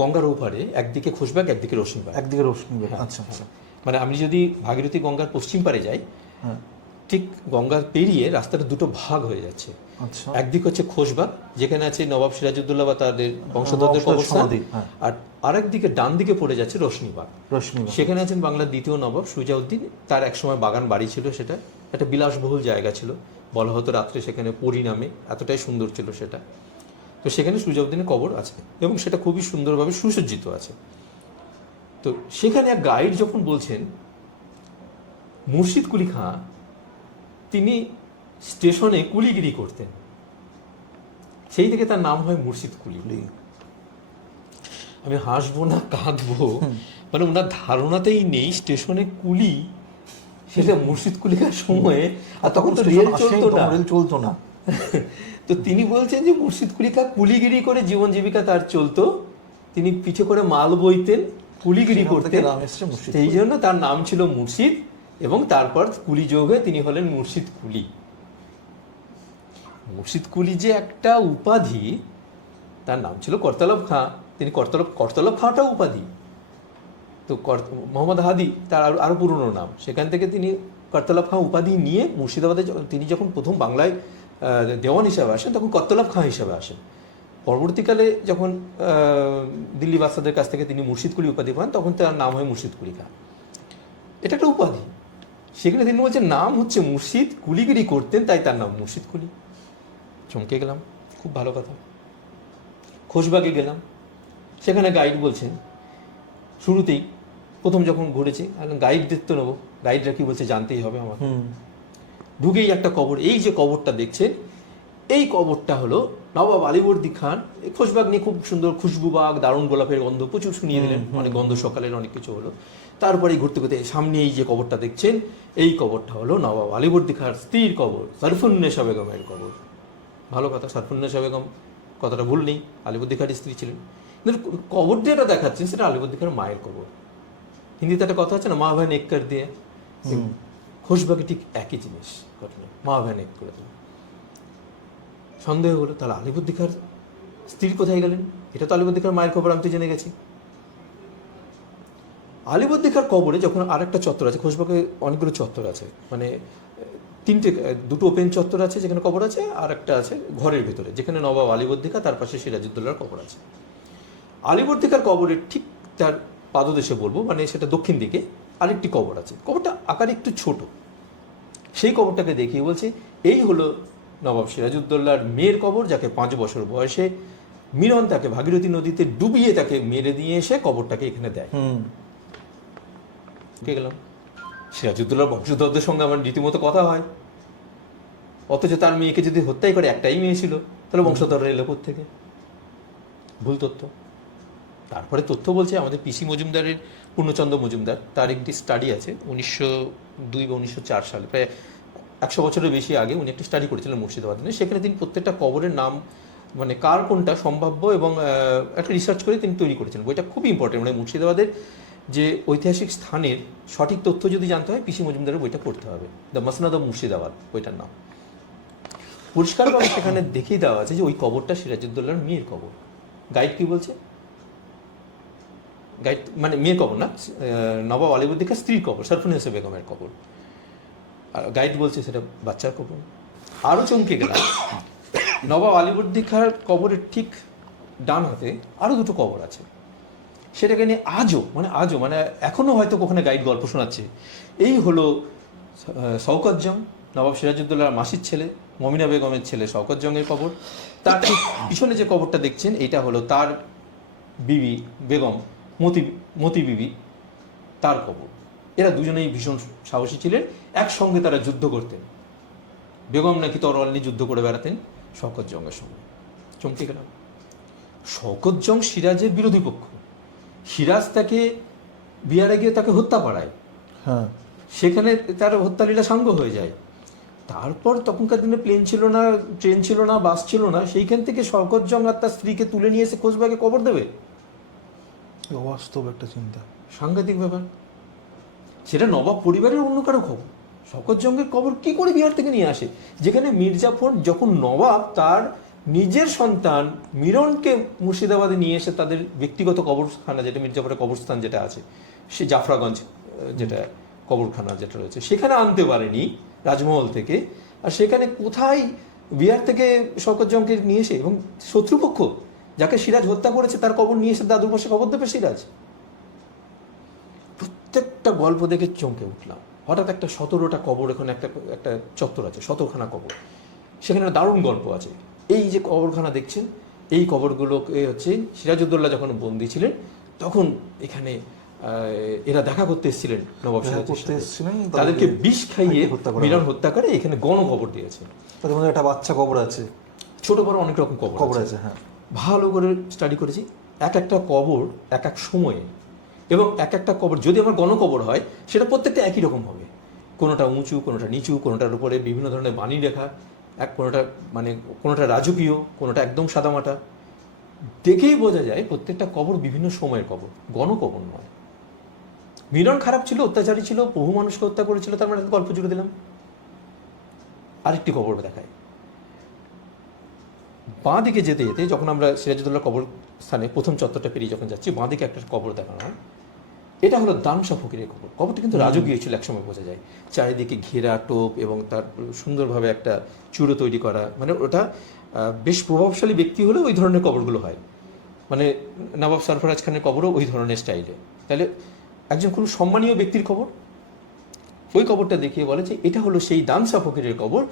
গঙ্গার ওপারে, একদিকে খোশবাগ, একদিকে রোশনীবাগ। একদিকে রোশনীবাগ, আচ্ছা আচ্ছা। মানে আমি যদি ভাগীরথী গঙ্গার পশ্চিম পারে যাই, ঠিক গঙ্গার পেরিয়ে রাস্তাটা 2টো ভাগ হয়ে যাচ্ছে। আচ্ছা, একদিক হচ্ছে খোশবাগ, যেখানে আছে নবাব সিরাজউদ্দৌলা বা তাদের বংশধরদের কবরস্থান, আর আরেক দিকে ডান দিকে পড়ে যাচ্ছে রোশনীবাগ। সেখানে আছেন বাংলার 2য় নবাব সুজাউদ্দিন। তার একসময় বাগান বাড়ি ছিল, সেটা একটা বিলাসবহুল জায়গা ছিল, বলা হতো রাত্রে সেখানে পরিণামে, এতটাই সুন্দর ছিল সেটা। তো সেখানে সুজাউদ্দিনের কবর আছে এবং সেটা খুবই সুন্দরভাবে সুসজ্জিত আছে। তো সেখানে এক গাইড যখন বলছেন মুর্শিদ কুলি খাঁ তিনি স্টেশনে কুলিগিরি করতেন, সেই থেকে তার নাম হয় মুর্শিদ কুলি। আমি হাসবো না কাঁদবো, মানে ওনার ধারণাতেই নেই স্টেশনে কুলি, সেটা মুর্শিদ কুলি খাঁর সময়ে। আর তখন তো রেল চলতো না। তো তিনি বলছেন যে মুর্শিদ কুলি খা কুলিগিরি করে জীবন জীবিকা তার চলতো, তিনি পিঠে করে মাল বইতেন, কুলিগিরি করতেন, সেই জন্য তার নাম ছিল মুর্শিদ, এবং তারপর কুলি যোগ হয়ে তিনি হলেন মুর্শিদ কুলি। মুর্শিদ কুলি যে একটা উপাধি, তার নাম ছিল করতলব খাঁ, তিনি করতলব খাঁটাও উপাধি। তো মোহাম্মদ হাদি তার আরো পুরনো নাম, সেখান থেকে তিনি করতলব খাঁ উপাধি নিয়ে মুর্শিদাবাদে তিনি যখন প্রথম বাংলায় দেওয়ান হিসাবে আসেন তখন করতলব খাঁ হিসাবে আসেন। পরবর্তীকালে যখন দিল্লি বাদশাদের কাছ থেকে তিনি মুর্শিদ কুলি উপাধি পান তখন তার নাম হয় মুর্শিদ কুলি খাঁ। এটা একটা উপাধি। সেখানে তিনি বলছেন নাম হচ্ছে মুর্শিদ, কুলিগিরি করতেন তাই তার নাম মুর্শিদ কুলি। চমকে গেলাম, খুব ভালো কথা। খোশবাগে গেলাম, সেখানে গাইড বলছেন শুরুতেই প্রথম যখন ঘুরেছি গাইডদের তো নেবো, গাইডরা কি বলছে জানতেই হবে আমার। ঢুকেই একটা কবর, এই যে কবরটা দেখছেন এই কবরটা হলো নবাব আলীবর্দী খান। খোশবাগ নিয়ে খুব সুন্দর খুশবুবাগ, দারুণ গোলাপের গন্ধ প্রচুর শুনিয়ে দিলেন, অনেক গন্ধ সকালের অনেক কিছু হলো। তারপরে ঘুরতে ঘুরতে সামনে এই যে কবরটা দেখছেন এই কবরটা হলো নবাব আলীবর্দী খান স্ত্রীর কবর, সরফুন্নেসা বেগমের কবর। ভালো কথা, সরফুন্নেসা বেগম কথাটা ভুল নেই, আলীবর্দী খানের স্ত্রী ছিলেন। কিন্তু কবর যেটা দেখাচ্ছেন সেটা আলীবর্দী খানের মায়ের কবর। হিন্দিতে একটা কথা আছে না, মা ভ্যান এক কর দিয়ে, খোশবাগে ঠিক একই জিনিস ঘটনা, মা ভ্যান এক করে দিল। সন্দেহ হলো তাহলে আলীবর্দী খান স্ত্রী কোথায় গেলেন? এটা তো আলীবর্দী খান মায়ের কবর, আমি তো জেনে গেছি। আলীবর্দী খান কবরে যখন আরেকটা চত্বর আছে, খোশবাগে অনেকগুলো চত্বর আছে, মানে দুটো ওপেন চত্বর আছে যেখানে কবর আছে, আর একটা আছে ঘরের ভেতরে যেখানে নবাব আলীবর্দী খান, তার পাশে সিরাজউদ্দৌলার কবর আছে। আলীবর্দী খান কবরের ঠিক তার পাদদেশে বলবো, মানে সেটা দক্ষিণ দিকে আরেকটি কবর আছে। কবরটা আকারে একটু ছোট। সেই কবরটাকে দেখিয়ে বলছে এই হলো নবাব সিরাজউদ্দৌলার মেয়ের কবর, যাকে 5 বছর বয়সে মিরন তাকে ভাগীরথী নদীতে ডুবিয়ে তাকে মেরে দিয়ে এসে কবরটাকে এখানে দেয়। গেলাম সিরাজউদ্দৌলার বংশধরদের সঙ্গে আমার রীতিমতো কথা হয়, অথচ তার মেয়েকে যদি হত্যাই করে, একটাই মেয়ে ছিল, তাহলে বংশধররা এলো থেকে ভুল তথ্য। তারপরে তথ্য বলছে আমাদের পিসি মজুমদারের, পূর্ণচন্দ্র মজুমদার, তার একটি স্টাডি আছে 1902 বা 1904 সালে, প্রায় 100 বছরের বেশি আগে উনি একটি স্টাডি করেছিলেন মুর্শিদাবাদে। সেখানে তিনি প্রত্যেকটা কবরের নাম, মানে কার কোনটা সম্ভাব্য, এবং একটা রিসার্চ করে তিনি তৈরি করেছিলেন। বইটা খুবই ইম্পর্টেন্ট, মানে মুর্শিদাবাদের যে ঐতিহাসিক স্থানের সঠিক তথ্য যদি জানতে হয় পিসি মজুমদারের বইটা পড়তে হবে, দ্য মাসনাদ অফ মুর্শিদাবাদ বইটার নাম। পরিষ্কারভাবে সেখানে দেখিয়ে দেওয়া আছে যে ওই কবরটা সিরাজউদ্দৌলার মেয়ের কবর। গাইড কি বলছে? গাইড মানে মেয়ের কবর না, নবাব আলীবর্দী খান স্ত্রীর কবর, সরফুন্নেসা বেগমের কবর। আর গাইড বলছে সেটা বাচ্চার কবর। আরও চমকে গেলাম, নবাব আলীবর্দী খান কবরের ঠিক ডান হাতে আরও দুটো কবর আছে। সেটাকে নিয়ে আজও মানে এখনো হয়তো ওখানে গাইড গল্প শোনাচ্ছে। এই হলো শওকত জং, নবাব সিরাজউদ্দৌলার মাসির ছেলে, মমিনা বেগমের ছেলে শওকত জংয়ের কবর। তার ঠিক পিছনে যে কবরটা দেখছেন এটা হলো তার বিবি বেগম মতি বিবি, তার কবর। এরা দুজনেই ভীষণ সাহসী ছিলেন, একসঙ্গে তারা যুদ্ধ করতেন। বেগম নাকি তরোয়াল নিয়ে যুদ্ধ করে বেড়াতেন শওকত জংয়ের সঙ্গে। চমকে গেলাম, শওকত জং সিরাজের বিরোধী পক্ষ, সিরাজ তাকে বিহারে গিয়ে তাকে হত্যা করায়, হ্যাঁ, সেখানে তার হত্যালীলা সাঙ্গ হয়ে যায়। তারপর তখনকার দিনে প্লেন ছিল না, ট্রেন ছিল না, বাস ছিল না, সেইখান থেকে শওকত জং আর তার স্ত্রীকে তুলে নিয়ে এসে খোশবাগে কবর দেবে। অবাস্তব একটা চিন্তা, সাংঘাতিক ব্যাপার। সেটা নবাব পরিবারের অন্য কারো খবর। শওকত জংয়ের কবর কি করে বিহার থেকে নিয়ে আসে, যেখানে মির্জাফর যখন নবাব তার নিজের সন্তান মিরনকে মুর্শিদাবাদে নিয়ে এসে তাদের ব্যক্তিগত কবরখানা, যেটা মির্জাফরের কবরস্থান যেটা আছে, সে জাফরাগঞ্জ যেটা কবরখানা যেটা রয়েছে, সেখানে আনতে পারেনি রাজমহল থেকে। আর সেখানে কোথায় বিহার থেকে শওকত জংকে নিয়ে এসে, এবং শত্রুপক্ষ যাকে সিরাজ হত্যা করেছে তার কবর নিয়ে এসে দাদুর পাশে কবর দেবে সিরাজ। প্রত্যেকটা গল্প দেখে চমকে উঠলাম। হঠাৎ একটা 17টা কবর, এখানে একটা চত্বর আছে, 17খানা কবর, সেখানে দারুণ গল্প আছে। এই যে কবরখানা দেখছেন, এই কবরগুলো হচ্ছে সিরাজউদ্দৌলা যখন বন্দী ছিলেন তখন এখানে এরা দেখা করতে এসেছিলেন নবাব সিরাজের সাথে। তাদেরকে বিষ খাইয়ে মিরন হত্যা করে এখানে গণকবর দিয়েছে। তাদের মধ্যে একটা বাচ্চা কবর আছে, ছোট বড় অনেক রকম কবর আছে। হ্যাঁ, ভালো করে স্টাডি করেছি। এক একটা কবর এক এক সময়ে, এবং এক একটা কবর যদি আমার গণকবর হয় সেটা প্রত্যেকটা একই রকম হবে, কোনোটা উঁচু, কোনোটা নিচু, কোনোটার উপরে বিভিন্ন ধরনের বাণী লেখা, কোনোটা রাজকীয়, কোনোটা একদম সাদামাটা। দেখেই বোঝা যায় প্রত্যেকটা কবর বিভিন্ন সময়ের কবর, গণকবর নয়। মিলন খারাপ ছিল, অত্যাচারী ছিল, বহু মানুষকে হত্যা করেছিল, তার মানে গল্প জুড়ে দিলাম। আরেকটি কবর দেখায়, বাঁ দিকে যেতে যেতে যখন আমরা সিরাজউদ্দৌলার কবর স্থানে প্রথম চত্বরটা পেরিয়ে যখন যাচ্ছি, বাঁ দিকে একটা কবর দেখানো হয়। এটা হলো দানশা ফকিরের কবর। কবরটা কিন্তু রাজকীয় ছিল, একসময় বোঝা যায়। চারিদিকে ঘেরা টোপ এবং তার সুন্দরভাবে একটা চূড়ো তৈরি করা, মানে ওটা বেশ প্রভাবশালী ব্যক্তি হলে ওই ধরনের কবরগুলো হয়। মানে নবাব সরফরাজ খানের কবরও ওই ধরনের স্টাইলে। তাহলে একজন কোনো সম্মানীয় ব্যক্তির কবর, ওই কবরটা দেখিয়ে বলে যে এটা হলো সেই দানশা ফকিরের কবর,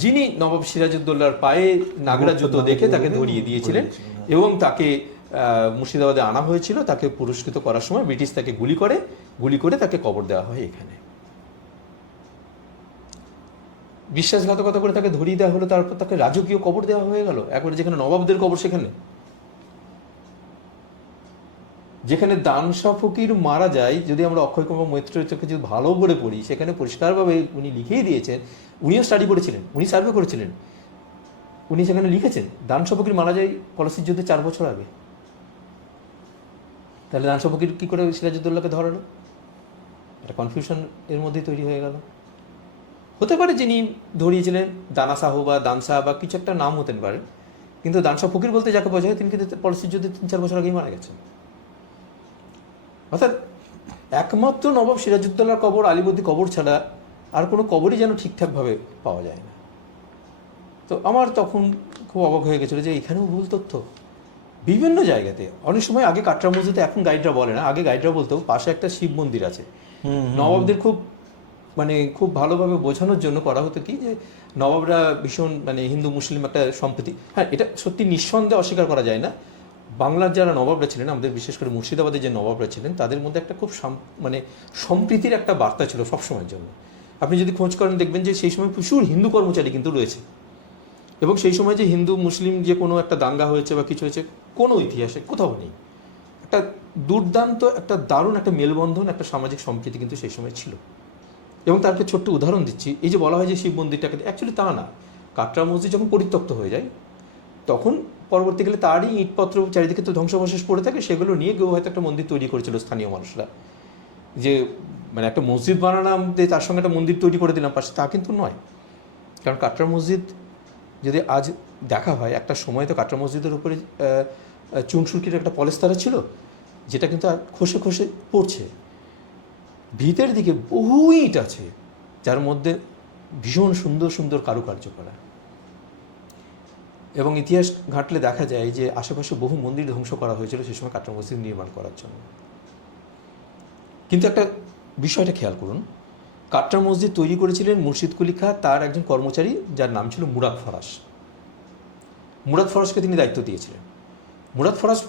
যিনি নবাব সিরাজউদ্দৌলার পায়ে নাগরা জুতো দেখে তাকে ধরিয়ে দিয়েছিলেন এবং তাকে মুর্শিদাবাদে আনা হয়েছিল। তাকে পুরস্কৃত করার সময় ব্রিটিশ তাকে গুলি করে তাকে কবর দেওয়া হয় এখানে। বিশ্বাসঘাতকতা করে তাকে ধরিয়ে দেওয়া হলো, তারপর তাকে রাজকীয় কবর দেওয়া হয়ে গেল। একবারে যেখানে নবাবদের কবর, যেখানে দানশা ফকির মারা যায়, যদি আমরা অক্ষয় কুমার মৈত্রের চোখে যদি ভালো করে পড়ি, সেখানে পরিষ্কারভাবে উনি লিখেই দিয়েছেন, উনিও স্টাডি করেছিলেন, উনি সার্ভে করেছিলেন, উনি সেখানে লিখেছেন দানশা ফকির মারা যায় পলাশির যুদ্ধে 4 বছর আগে। তাহলে দানশা ফকির কী করে সিরাজউদ্দৌলাকে ধরালো? একটা কনফিউশন এর মধ্যেই তৈরি হয়ে গেল। হতে পারে যিনি ধরিয়েছিলেন দানা সাহ বা দানশা বা কিছু একটা নাম হতে পারে, কিন্তু দানশা ফকির বলতে যাকে বোঝায় তিনি কিন্তু পলাশির যুদ্ধে 3-4 বছর আগেই মারা গেছেন। অর্থাৎ একমাত্র নবাব সিরাজউদ্দৌলার কবর, আলীবর্দী কবর ছাড়া আর কোনো কবরই যেন ঠিকঠাকভাবে পাওয়া যায় না। তো আমার তখন খুব অবাক হয়ে গেছিলো যে এখানেও ভুল তথ্য বিভিন্ন জায়গাতে। অনেক সময় আগে কাটরা মসজিদে, এখন গাইডরা বলে না, আগে গাইডরা বলতো পাশে একটা শিব মন্দির আছে। নবাবদের খুব ভালোভাবে বোঝানোর জন্য করা হতো কি, যে নবাবরা ভীষণ হিন্দু মুসলিম একটা সম্প্রীতি, হ্যাঁ এটা সত্যি নিঃসন্দেহে অস্বীকার করা যায় না। বাংলার যারা নবাবরা ছিলেন, আমাদের বিশেষ করে মুর্শিদাবাদের যে নবাবরা ছিলেন, তাদের মধ্যে একটা খুব সম্প্রীতির একটা বার্তা ছিল সবসময়ের জন্য। আপনি যদি খোঁজ করেন দেখবেন যে সেই সময় প্রচুর হিন্দু কর্মচারী কিন্তু রয়েছে, এবং সেই সময় যে হিন্দু মুসলিম যে কোনো একটা দাঙ্গা হয়েছে বা কিছু হয়েছে, কোনো ইতিহাসে কোথাও নেই। একটা দুর্দান্ত একটা দারুণ একটা মেলবন্ধন, একটা সামাজিক সম্প্রীতি কিন্তু সেই সময় ছিল। এবং তার একটা ছোট্ট উদাহরণ দিচ্ছি, এই যে বলা হয় যে শিব মন্দিরটাকে, অ্যাকচুয়ালি তা না। কাটরা মসজিদ যখন পরিত্যক্ত হয়ে যায়, তখন পরবর্তীকালে তারই ইটপত্র চারিদিকে তো ধ্বংসাবশেষ পড়ে থাকে, সেগুলো নিয়ে কেউ হয়তো একটা মন্দির তৈরি করেছিল স্থানীয় মানুষরা। যে একটা মসজিদ বানালাম, তার সঙ্গে একটা মন্দির তৈরি করে দিলাম পাশে, তা কিন্তু নয়। কারণ কাটরা মসজিদ যদি আজ দেখা হয়, একটা সময় তো কাটরা মসজিদের উপরে চুনসুরকির একটা পলেস্তারা ছিল, যেটা কিন্তু আর খসে খসে পড়ছে। ভিতের দিকে বহু ইট আছে, যার মধ্যে ভীষণ সুন্দর সুন্দর কারুকার্য করা। এবং ইতিহাস ঘাঁটলে দেখা যায় যে আশেপাশে বহু মন্দির ধ্বংস করা হয়েছিল সেই সময় কাটরা মসজিদ নির্মাণ করার জন্য। কিন্তু একটা বিষয়টা খেয়াল করুন, কাটরা মসজিদ তৈরি করেছিলেন মুর্শিদ কুলি খাঁ, তার একজন কর্মচারী যার নাম ছিল মুরাদ ফরাস। মুরাদ ফরাসকে তিনি দায়িত্ব দিয়েছিলেন। মুরাদ ফরাস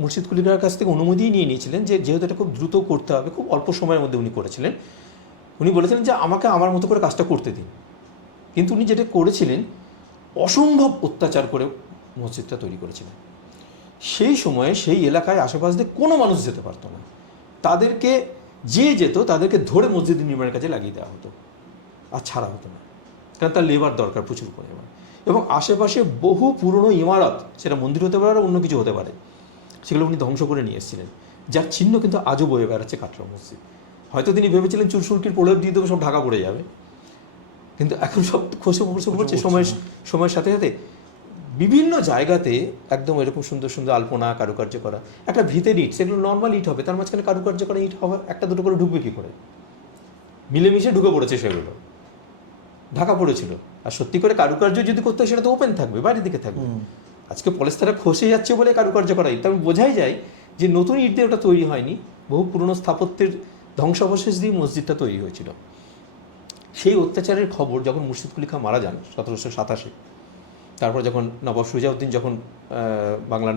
মুর্শিদ কুলি খাঁর কাছ থেকে অনুমতি নিয়ে নিয়েছিলেন যে যেহেতু এটা খুব দ্রুত করতে হবে, খুব অল্প সময়ের মধ্যে উনি করেছিলেন। উনি বলেছিলেন যে আমাকে আমার মতো করে কাজটা করতে দিন। কিন্তু উনি যেটা করেছিলেন, অসম্ভব অত্যাচার করে মসজিদটা তৈরি করেছিলেন। সেই সময়ে সেই এলাকায় আশেপাশ দিয়ে কোনো মানুষ যেতে পারতো না, তাদেরকে যে যেত তাদেরকে ধরে মসজিদ নির্মাণের কাজে লাগিয়ে দেওয়া হতো, আর ছাড়া হতো না, কারণ তার লেবার দরকার প্রচুর পরিমাণ। এবং আশেপাশে বহু পুরনো ইমারত, সেটা মন্দির হতে পারে আর অন্য কিছু হতে পারে, সেগুলো উনি ধ্বংস করে নিয়ে এসেছিলেন, যার চিহ্ন কিন্তু আজও বয়ে বেড়াচ্ছে কাটরা মসজিদ। হয়তো তিনি ভেবেছিলেন চুরসুরকির প্রলেপ দিয়ে দেবে, সব ঢাকা পড়ে যাবে, কিন্তু এখন সব খসে পড়ছে সময়ের সাথে সাথে। বিভিন্ন জায়গাতে একদম এরকম সুন্দর সুন্দর আলপনা কারুকার্য করা, একটা ভিতের ইট, সেগুলো নর্মাল ইট হবে, তার মাঝখানে কারুকার্য করা ইট হবে, একটা দুটো করে ঢুকবে কী করে? মিলেমিশে ঢুকে পড়েছে, সেগুলো ঢাকা পড়েছিল। আর সত্যি করে কারুকার্য যদি করতে হয় সেটা তো ওপেন থাকবে, বাইরের দিকে থাকবে। আজকে পলেস্তারা খসে যাচ্ছে বলে কারুকার্য করা ইট, তবে বোঝাই যায় যে নতুন ইট দিয়ে ওটা তৈরি হয়নি, বহু পুরনো স্থাপত্যের ধ্বংসাবশেষ দিয়ে মসজিদটা তৈরি হয়েছিল। সেই অত্যাচারের খবর যখন মুর্শিদ কুলি খাঁ মারা যান 1787, তারপর যখন নবাব সুজাউদ্দিন যখন বাংলার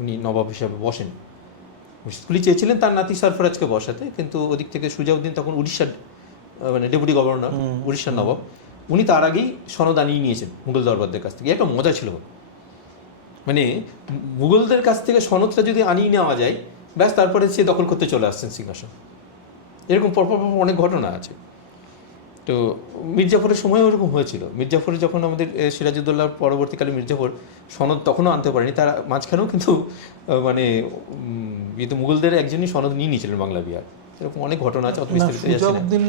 উনি নবাব হিসাবে বসেন, মুর্শিদ কুলি চেয়েছিলেন তার নাতি সরফরাজকে বসাতে, কিন্তু ওদিক থেকে সুজাউদ্দিন তখন উড়িষ্যার ডেপুটি গভর্নর, উড়িষ্যার নবাব, উনি তার আগেই সনদ আনিয়ে নিয়েছেন মুঘল দরবারদের কাছ থেকে। একটা মজা ছিল, মুঘলদের কাছ থেকে সনদটা যদি আনিয়ে নেওয়া যায়, ব্যাস তারপরে সে দখল করতে চলে আসছেন সিংহাসন। এরকম পরপর অনেক ঘটনা আছে। তো মির্জাফরের সময়ও ওরকম হয়েছিল। মির্জাফর যখন আমাদের সিরাজউদ্দৌলার পরবর্তীকালে মির্জাফর সনদ তখনও আনতে পারেনি, তার মাঝখানেও কিন্তু মানে কিন্তু মুঘলদের একজনই সনদ নিয়ে নিয়েছিলেন বাংলা বিহার। এরকম অনেক ঘটনা আছে, অত বিস্তারিত যাচ্ছি না। সুজাউদ্দিন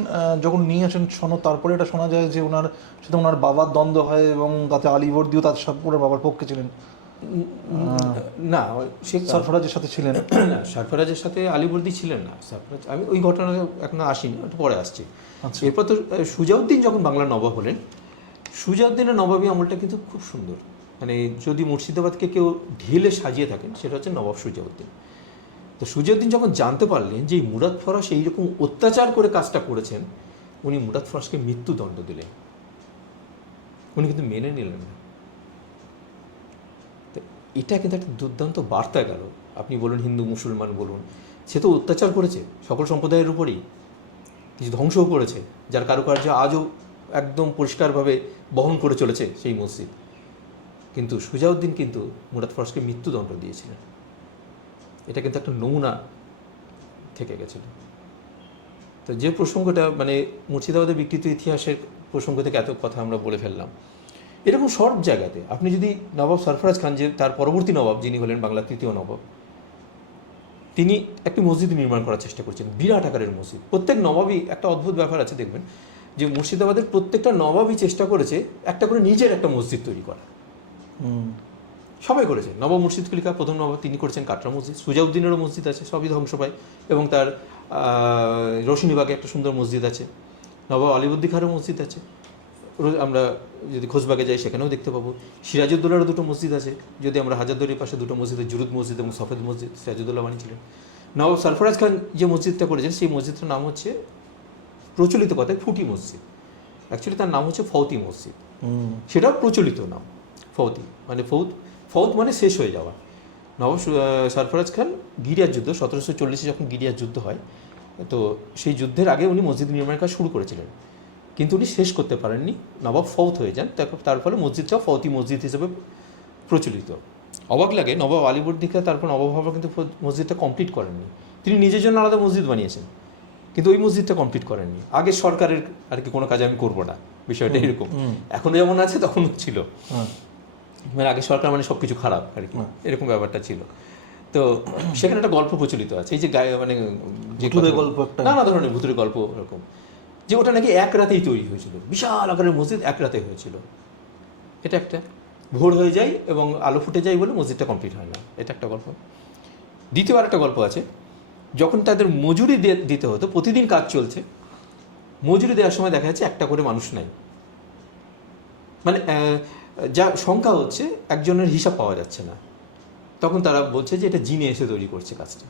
যখন নিয়ে আসেন সনদ, তারপরে এটা শোনা যায় যে ওনার সাথে ওনার বাবার দ্বন্দ্ব হয় এবং তাতে আলীবর্দীও তার সাথে ওনার বাবার পক্ষে ছিলেন। না, সে সরফরাজের সাথে ছিলেন না, সরফরাজের সাথে আলীবর্দী ছিলেন না। সরফরাজ, আমি ওই ঘটনাটা এখনো আসিনি, একটু পরে আসছি। আচ্ছা। এরপর তো সুজাউদ্দিন যখন বাংলার নবাব হলেন, সুজাউদ্দিনের নবাবী আমলটা কিন্তু খুব সুন্দর। মানে যদি মুর্শিদাবাদকে কেউ ঢেলে সাজিয়ে থাকেন, সেটা হচ্ছে নবাব সুজাউদ্দিন। তো সুজাউদ্দিন যখন জানতে পারলেন যে এই মুরাদ ফরাস এইরকম অত্যাচার করে কাজটা করেছেন, উনি মুরাদ ফরাসকে মৃত্যুদণ্ড দিলেন। উনি কিন্তু মেনে নিলেন না। তো এটা কিন্তু একটা দুর্দান্ত বার্তা গেল। আপনি বলুন হিন্দু মুসলমান বলুন, সে তো অত্যাচার করেছে সকল সম্প্রদায়ের উপরই, কিছু ধ্বংসও করেছে, যার কারুকার্য আজও একদম পরিষ্কারভাবে বহন করে চলেছে সেই মসজিদ। কিন্তু সুজাউদ্দিন কিন্তু মুরাদ ফরাসকে মৃত্যুদণ্ড দিয়েছিলেন। এটা কিন্তু একটা নমুনা থেকে গেছিল। তো যে প্রসঙ্গটা মানে মুর্শিদাবাদের বিকৃত ইতিহাসের প্রসঙ্গ থেকে এত কথা আমরা বলে ফেললাম, এরকম সব জায়গাতে আপনি যদি নবাব সরফরাজ খান, যে তার পরবর্তী নবাব, যিনি হলেন বাংলার তৃতীয় নবাব, তিনি একটি মসজিদ নির্মাণ করার চেষ্টা করছেন, বিরাট আকারের মসজিদ। প্রত্যেক নবাবই একটা অদ্ভুত ব্যাপার আছে, দেখবেন যে মুর্শিদাবাদের প্রত্যেকটা নবাবই চেষ্টা করেছে একটা করে নিজের একটা মসজিদ তৈরি করা। সবাই করেছে। নবাব মুর্শিদ কুলি খাঁ প্রথম নবাব, তিনি করেছেন কাটরা মসজিদ। সুজাউদ্দিনেরও মসজিদ আছে, সবই ধ্বংস পায়, এবং তার রোশনীবাগে একটা সুন্দর মসজিদ আছে। নবাব আলীবর্দী খাঁরও মসজিদ আছে, আমরা যদি খোঁজবাগে যাই সেখানেও দেখতে পাবো। সিরাজউদ্দৌলারও দুটো মসজিদ আছে, যদি আমরা হাজারদুয়ারির পাশে দুটো মসজিদ, জুরুদ মসজিদ এবং সফেদ মসজিদ, সিরাজউদ্দৌলা বানিয়েছিলেন। নবাব সরফরাজ খান যে মসজিদটা করেছেন, সেই মসজিদটার নাম হচ্ছে প্রচলিত কথায় ফুটি মসজিদ। অ্যাকচুয়ালি তার নাম হচ্ছে ফৌতি মসজিদ, সেটাও প্রচলিত নাম ফৌতি, মানে ফৌত মানে শেষ হয়ে যাওয়া। নবাব সরফরাজ খান গিরিয়ার যুদ্ধ 1740-এ যখন গিরিয়ার যুদ্ধ হয়, তো সেই যুদ্ধের আগে উনি মসজিদ নির্মাণের কাজ শুরু করেছিলেন, কিন্তু উনি শেষ করতে পারেননি। নবাব ফৌত হয়ে যান, তার ফলে মসজিদটাও ফৌতি মসজিদ হিসেবে প্রচলিত। অবাক লাগে, নবাব আলীবর্দী খাঁ তারপর নবাব হওয়ার কিন্তু মসজিদটা কমপ্লিট করেননি। তিনি নিজের জন্য আলাদা মসজিদ বানিয়েছেন, কিন্তু ওই মসজিদটা কমপ্লিট করেননি। আগে সরকারের আর কি কোনো কাজ আমি করবো না, বিষয়টা এরকম। এখনো যেমন আছে তখনও ছিল, মানে আগে সরকার মানে সব কিছু খারাপ আর কি, এরকম ব্যাপারটা ছিল। তো সেখানে একটা গল্প প্রচলিত আছে, এই যে মানে যে গল্প, নানা ধরনের ভূতুরে গল্প এরকম, যে ওটা নাকি এক রাতেই তৈরি হয়েছিল, বিশাল আকারের মসজিদ এক রাতে হয়েছিল। এটা একটা ভোর হয়ে যায় এবং আলো ফুটে যায় বলে মসজিদটা কমপ্লিট হয় না, এটা একটা গল্প। দ্বিতীয় আর একটা গল্প আছে, যখন তাদের মজুরি দিতে হতো, প্রতিদিন কাজ চলছে, মজুরি দেওয়ার সময় দেখা যাচ্ছে একটা করে মানুষ নাই, মানে যা সংখ্যা হচ্ছে একজনের হিসাব পাওয়া যাচ্ছে না। তখন তারা বলছে যে এটা জিনে এসে তৈরি করছে কাজটা।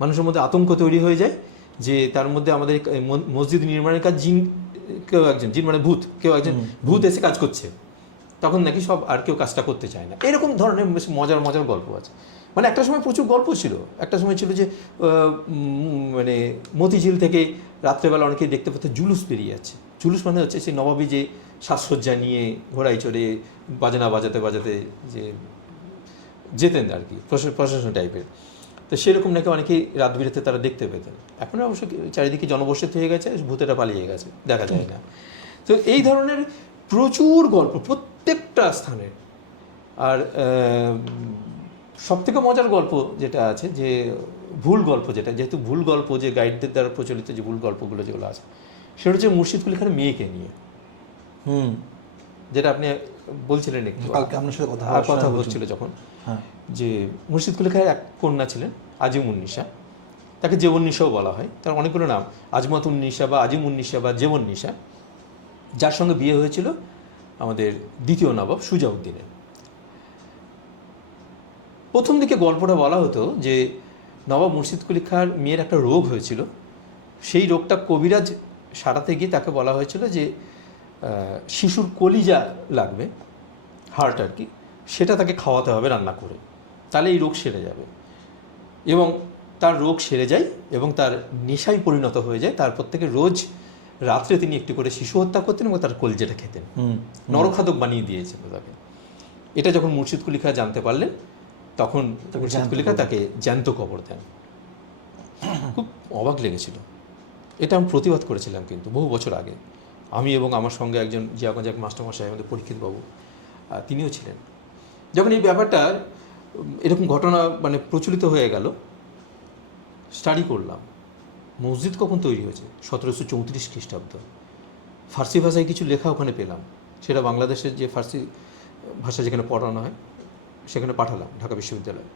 মানুষের মধ্যে আতঙ্ক তৈরি হয়ে যায় যে তার মধ্যে আমাদের মসজিদ নির্মাণের কাজ কেউ একজন জিন মানে ভূত, কেউ একজন ভূত এসে কাজ করছে। তখন নাকি সব আর কেউ কাজটা করতে চায় না। এরকম ধরনের বেশ মজার মজার গল্প আছে। মানে একটা সময় প্রচুর গল্প ছিল, একটা সময় ছিল যে মানে মতিঝিল থেকে রাত্রেবেলা অনেকেই দেখতে পেতে জুলুস বেরিয়ে যাচ্ছে। জুলুস মানে হচ্ছে সেই নবাবী যে সাজসজ্জা নিয়ে ঘোড়ায় চড়ে বাজনা বাজাতে বাজাতে যে যেতেন আর কি, প্রশাসন টাইপের। তো সেরকম নাকি অনেকেই রাত বিরেতে তারা দেখতে পেতেন। এখন অবশ্য চারিদিকে জনবসতি হয়ে গেছে, ভূতেরা পালিয়ে গেছে, দেখা যায় না। তো এই ধরনের প্রচুর গল্প প্রত্যেকটা স্থানে। আর সবথেকে মজার গল্প যেটা আছে, যে ভুল গল্প, যেটা যেহেতু ভুল গল্প, যে গাইডদের দ্বারা প্রচলিত যে ভুল গল্পগুলো যেগুলো আছে, সেটা হচ্ছে মুর্শিদ কুলি খানের মেয়েকে নিয়ে। যেটা আপনি বলছিলেন একটু আপনার সাথে কথা হচ্ছিল যখন, যে মুর্শিদ কুলি খানের এক কন্যা ছিলেন আজিম-উন-নিসা, তাকে জেবন-নিসাও বলা হয়। তার অনেকগুলো নাম, আজমাত-উন-নিসা বা আজিম-উন-নিসা বা জেবন-নিসা, যার সঙ্গে বিয়ে হয়েছিল আমাদের দ্বিতীয় নবাব সুজাউদ্দিনের। প্রথম দিকে গল্পটা বলা হতো যে নবাব মুর্শিদ কুলি খাঁর মেয়ের একটা রোগ হয়েছিল, সেই রোগটা কবিরাজ সারাতে গিয়ে তাকে বলা হয়েছিল যে শিশুর কলিজা লাগবে, হার্ট আর কি, সেটা তাকে খাওয়াতে হবে রান্না করে, তাহলে এই রোগ সেরে যাবে। এবং তার রোগ সেরে যায় এবং তার নেশায় পরিণত হয়ে যায়। তারপর থেকে রোজ রাত্রে তিনি একটি করে শিশু হত্যা করতেন এবং তার কলিজাটা খেতেন, নরখাদক বানিয়ে দিয়েছিল তাকে। এটা যখন মুর্শিদ কুলি খাঁ জানতে পারলেন, তখন মুর্শিদ কুলি খাঁ তাকে জ্যান্ত কবর দেন। খুব অবাক লেগেছিল। এটা আমি প্রতিবাদ করেছিলাম কিন্তু বহু বছর আগে। আমি এবং আমার সঙ্গে একজন জিয়াগঞ্জ এক মাস্টারমশাই আমাদের পরীক্ষিতবাবু তিনিও ছিলেন। যখন এই ব্যাপারটা এরকম ঘটনা মানে প্রচলিত হয়ে গেল, স্টাডি করলাম মসজিদ কখন তৈরি হয়েছে, 1734 খ্রিস্টাব্দ। ফার্সি ভাষায় কিছু লেখা ওখানে পেলাম, সেটা বাংলাদেশের যে ফার্সি ভাষা যেখানে পড়ানো হয় সেখানে পাঠালাম ঢাকা বিশ্ববিদ্যালয়ে।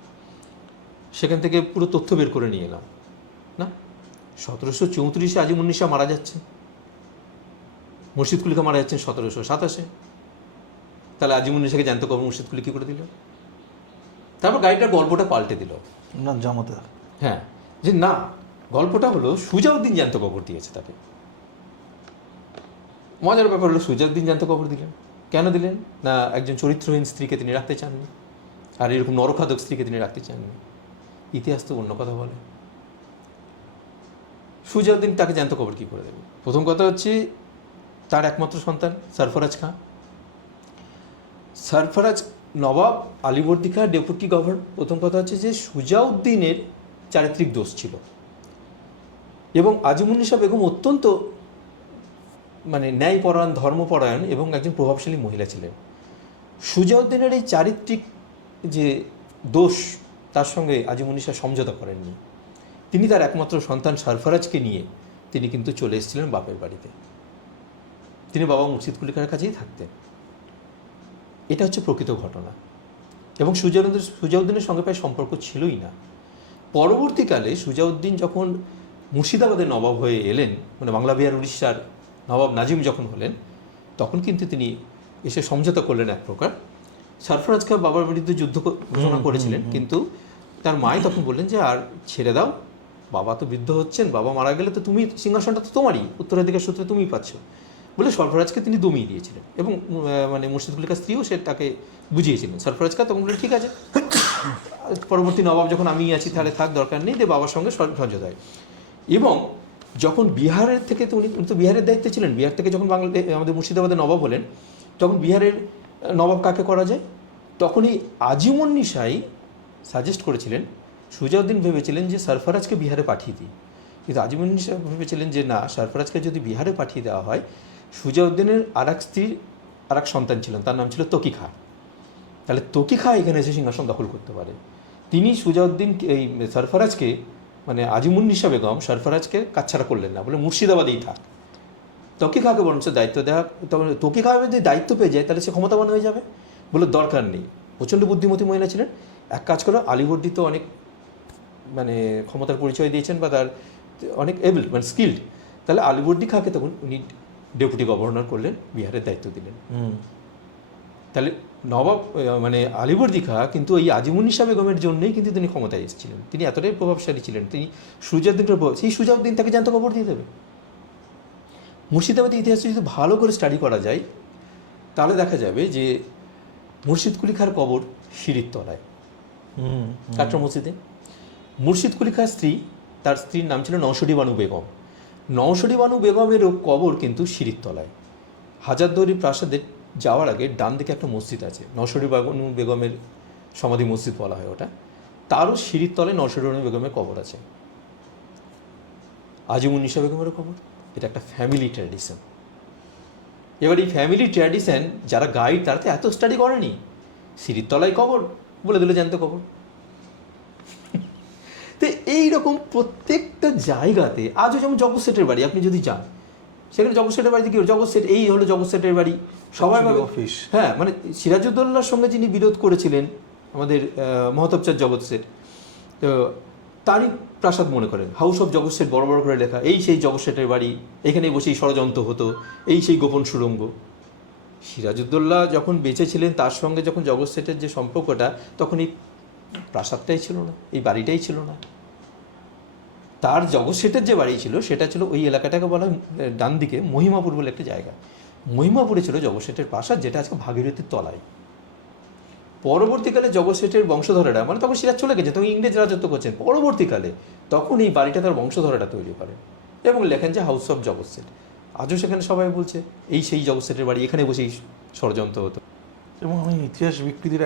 সেখান থেকে পুরো তথ্য বের করে নিয়ে এলাম। না, 1734-এ আজিমুন্নি শাহ মারা যাচ্ছে, মুর্শিদ কুলি খাঁ মারা যাচ্ছেন 1727-এ। তাহলে আজিমুন্নি শাহকে জ্যান্ত কবর মুর্শিদ কুলি কী করে দিল? তারপর গাড়িটার গল্পটা পাল্টে দিল। না জামাতে, হ্যাঁ, যে না, গল্পটা হলো সুজাউদ্দিন জ্যান্ত কবর দিয়েছে তাকে। মজার ব্যাপার হলো সুজাউদ্দিন জ্যান্ত কবর দিলেন। কেন দিলেন? না, একজন চরিত্রহীন স্ত্রীকে তিনি রাখতে চাননি, আর এরকম নরখাদক স্ত্রীকে তিনি রাখতে চাননি। ইতিহাস তো অন্য কথা বলে। সুজাউদ্দিন তাকে জ্যান্ত কবর কী করে দেবে? প্রথম কথা হচ্ছে তার একমাত্র সন্তান সরফরাজ খাঁ। সরফরাজ নবাব আলীবর্দী খাঁ ডেপুটি গভর্নর। প্রথম কথা হচ্ছে যে সুজাউদ্দিনের চারিত্রিক দোষ ছিল, এবং আজিমুন্নিসা বেগম অত্যন্ত মানে ন্যায়পরায়ণ, ধর্মপরায়ণ এবং একজন প্রভাবশালী মহিলা ছিলেন। সুজাউদ্দিনের এই চারিত্রিক যে দোষ, তার সঙ্গে আজিমুন্নিসা সমঝোতা করেননি। তিনি তার একমাত্র সন্তান সরফরাজকে নিয়ে তিনি কিন্তু চলে এসেছিলেন বাপের বাড়িতে। তিনি বাবা মুর্শিদ কুলি খাঁর কাছেই থাকতেন। এটা হচ্ছে প্রকৃত ঘটনা। এবং সুজাউদ্দিনের সঙ্গে প্রায় সম্পর্ক ছিলই না। পরবর্তীকালে সুজাউদ্দিন যখন মুর্শিদাবাদের নবাব হয়ে এলেন, মানে বাংলা বিহার উড়িষ্যার নবাব নাজিম যখন হলেন, তখন কিন্তু তিনি এসে সমঝোতা করলেন এক প্রকার। সরফরাজ খাঁ বাবার বিরুদ্ধে যুদ্ধ ঘোষণা করেছিলেন, কিন্তু তার মাই তখন বললেন যে আর ছেড়ে দাও, বাবা তো বৃদ্ধ হচ্ছেন, বাবা মারা গেলে তো তুমি সিংহাসনটা তো তোমারই, উত্তরাধিকার সূত্রে তুমিই পাচ্ছ বলে সরফরাজকে তিনি দমিয়ে দিয়েছিলেন। এবং মানে মুর্শিদ কুলি খাঁ স্ত্রীও সে তাকে বুঝিয়েছিলেন। সরফরাজ খাঁ তখন বললেন ঠিক আছে, পরবর্তী নবাব যখন আমি আছি তাহলে থাক, দরকার নেই, দিয়ে বাবার সঙ্গে সমঝোতা হয়। এবং যখন বিহারের থেকে উনি তো বিহারের দায়িত্বে ছিলেন, বিহার থেকে যখন আমাদের মুর্শিদাবাদের নবাব হলেন, তখন বিহারের নবাব কাকে করা যায়? তখনই আজিমুন্নি শাহ সাজেস্ট করেছিলেন। সুজাউদ্দিন ভেবেছিলেন যে সরফরাজকে বিহারে পাঠিয়ে দিই, কিন্তু আজিমুন্নি শাহ ভেবেছিলেন যে না, সরফরাজকে যদি বিহারে পাঠিয়ে দেওয়া হয়, সুজাউদ্দিনের আর এক স্ত্রীর আর এক সন্তান ছিলেন, তার নাম ছিল তকি খাঁ, তাহলে তকি খাঁ এখানে এসে সিংহাসন দখল করতে পারে। তিনি সুজাউদ্দিন এই সরফরাজকে মানে আজিমুন্নিসা বেগম সরফরাজকে কাছছাড়া করলেন না, বলে মুর্শিদাবাদেই থাক। তকি খাঁকে বরঞ্চ দায়িত্ব দেওয়া, তখন তকি খাঁ যদি দায়িত্ব পেয়ে যায় তাহলে সে ক্ষমতাবান হয়ে যাবে, বলে দরকার নেই। প্রচণ্ড বুদ্ধিমতী মহিলা ছিলেন। এক কাজ করো, আলীবর্দী তো অনেক মানে ক্ষমতার পরিচয় দিয়েছেন বা তার অনেক এবল মানে স্কিল্ড, তাহলে আলীবর্দী খাঁকে তখন উনি ডেপুটি গভর্নর করলেন, বিহারের দায়িত্ব দিলেন। তাহলে নবাব মানে আলীবর্দী খাঁ কিন্তু এই আজিমুন্নিসা বেগমের জন্যই কিন্তু তিনি ক্ষমতায় এসেছিলেন। তিনি এতটাই প্রভাবশালী ছিলেন, তিনি সুজাউদ্দিনের সেই সুজাউদ্দিন তাকে জ্যান্ত কবর দিয়ে দেবে। মুর্শিদাবাদের ইতিহাসে যদি ভালো করে স্টাডি করা যায় তাহলে দেখা যাবে যে মুর্শিদ কুলি খাঁর কবর সিঁড়ির তলায়, কাটরা মসজিদে। মুর্শিদ কুলি খাঁর স্ত্রী, তার স্ত্রীর নাম ছিল নওশরী বানু বেগম। নওশরী বানু বেগমেরও কবর কিন্তু সিঁড়ির তলায়। হাজারদুয়ারি প্রাসাদের যাওয়ার আগে ডান দিকে একটা মসজিদ আছে, নওশরী বানু বেগমের সমাধি মসজিদ বলা হয় ওটা, তারও সিঁড়ির তলায় নওশরী বানু বেগমের কবর আছে। আজিমুন্নিসা বেগমেরও কবর। এটা একটা ফ্যামিলি ট্র্যাডিশন। এবার এই ফ্যামিলি ট্র্যাডিশন যারা গাইড তারা তো এত স্টাডি করেনি, সিঁড়ির তলায় কবর বলে দিল জ্যান্ত কবর। তো এইরকম প্রত্যেকটা জায়গাতে আজও, যেমন জগৎ সেটের বাড়ি আপনি যদি যান, সেখানে জগৎ সেটের বাড়িতে কি হলো, জগৎ সেট এই হলো জগৎ সেটের বাড়ি, সবাই অফিস। হ্যাঁ, মানে সিরাজউদ্দৌলার সঙ্গে যিনি বিরোধ করেছিলেন আমাদের মহতাবচাঁদ জগৎ সেট, তো তারই প্রাসাদ মনে করেন, হাউস অফ জগৎ সেট বড় বড় করে লেখা, এই সেই জগৎ সেটের বাড়ি, এখানেই বসেই ষড়যন্ত্র হতো, এই সেই গোপন সুড়ঙ্গ। সিরাজউদ্দৌলা যখন বেঁচে ছিলেন তার সঙ্গে যখন জগৎ সেটের যে সম্পর্কটা, তখন এই প্রাসাদটাই ছিল না, এই বাড়িটাই ছিল না। তার জগৎ সেটের যে বাড়ি ছিল সেটা ছিল ওই এলাকাটাকে বলা হয় ডান দিকে মহিমাপুর বলে একটা জায়গা, মহিমাপুরে ছিল জগৎ সেটের প্রাসাদ, যেটা আজকে ভাগীরথীর তলায়। পরবর্তীকালে জগৎ সেটের বংশধরেরা, মানে তখন সিরাজ চলে গেছে, তখন ইংরেজ রাজত্ব করছেন, পরবর্তীকালে তখন এই বাড়িটা তার বংশধরেরা তৈরি করেন এবং লেখেন যে হাউস অফ জগৎ সেট। আজও সেখানে সবাই বলছে এই সেই জগৎ সেটের বাড়ি, এখানে বসেই ষড়যন্ত্র হতো। এবং আমি ইতিহাস বিকৃতির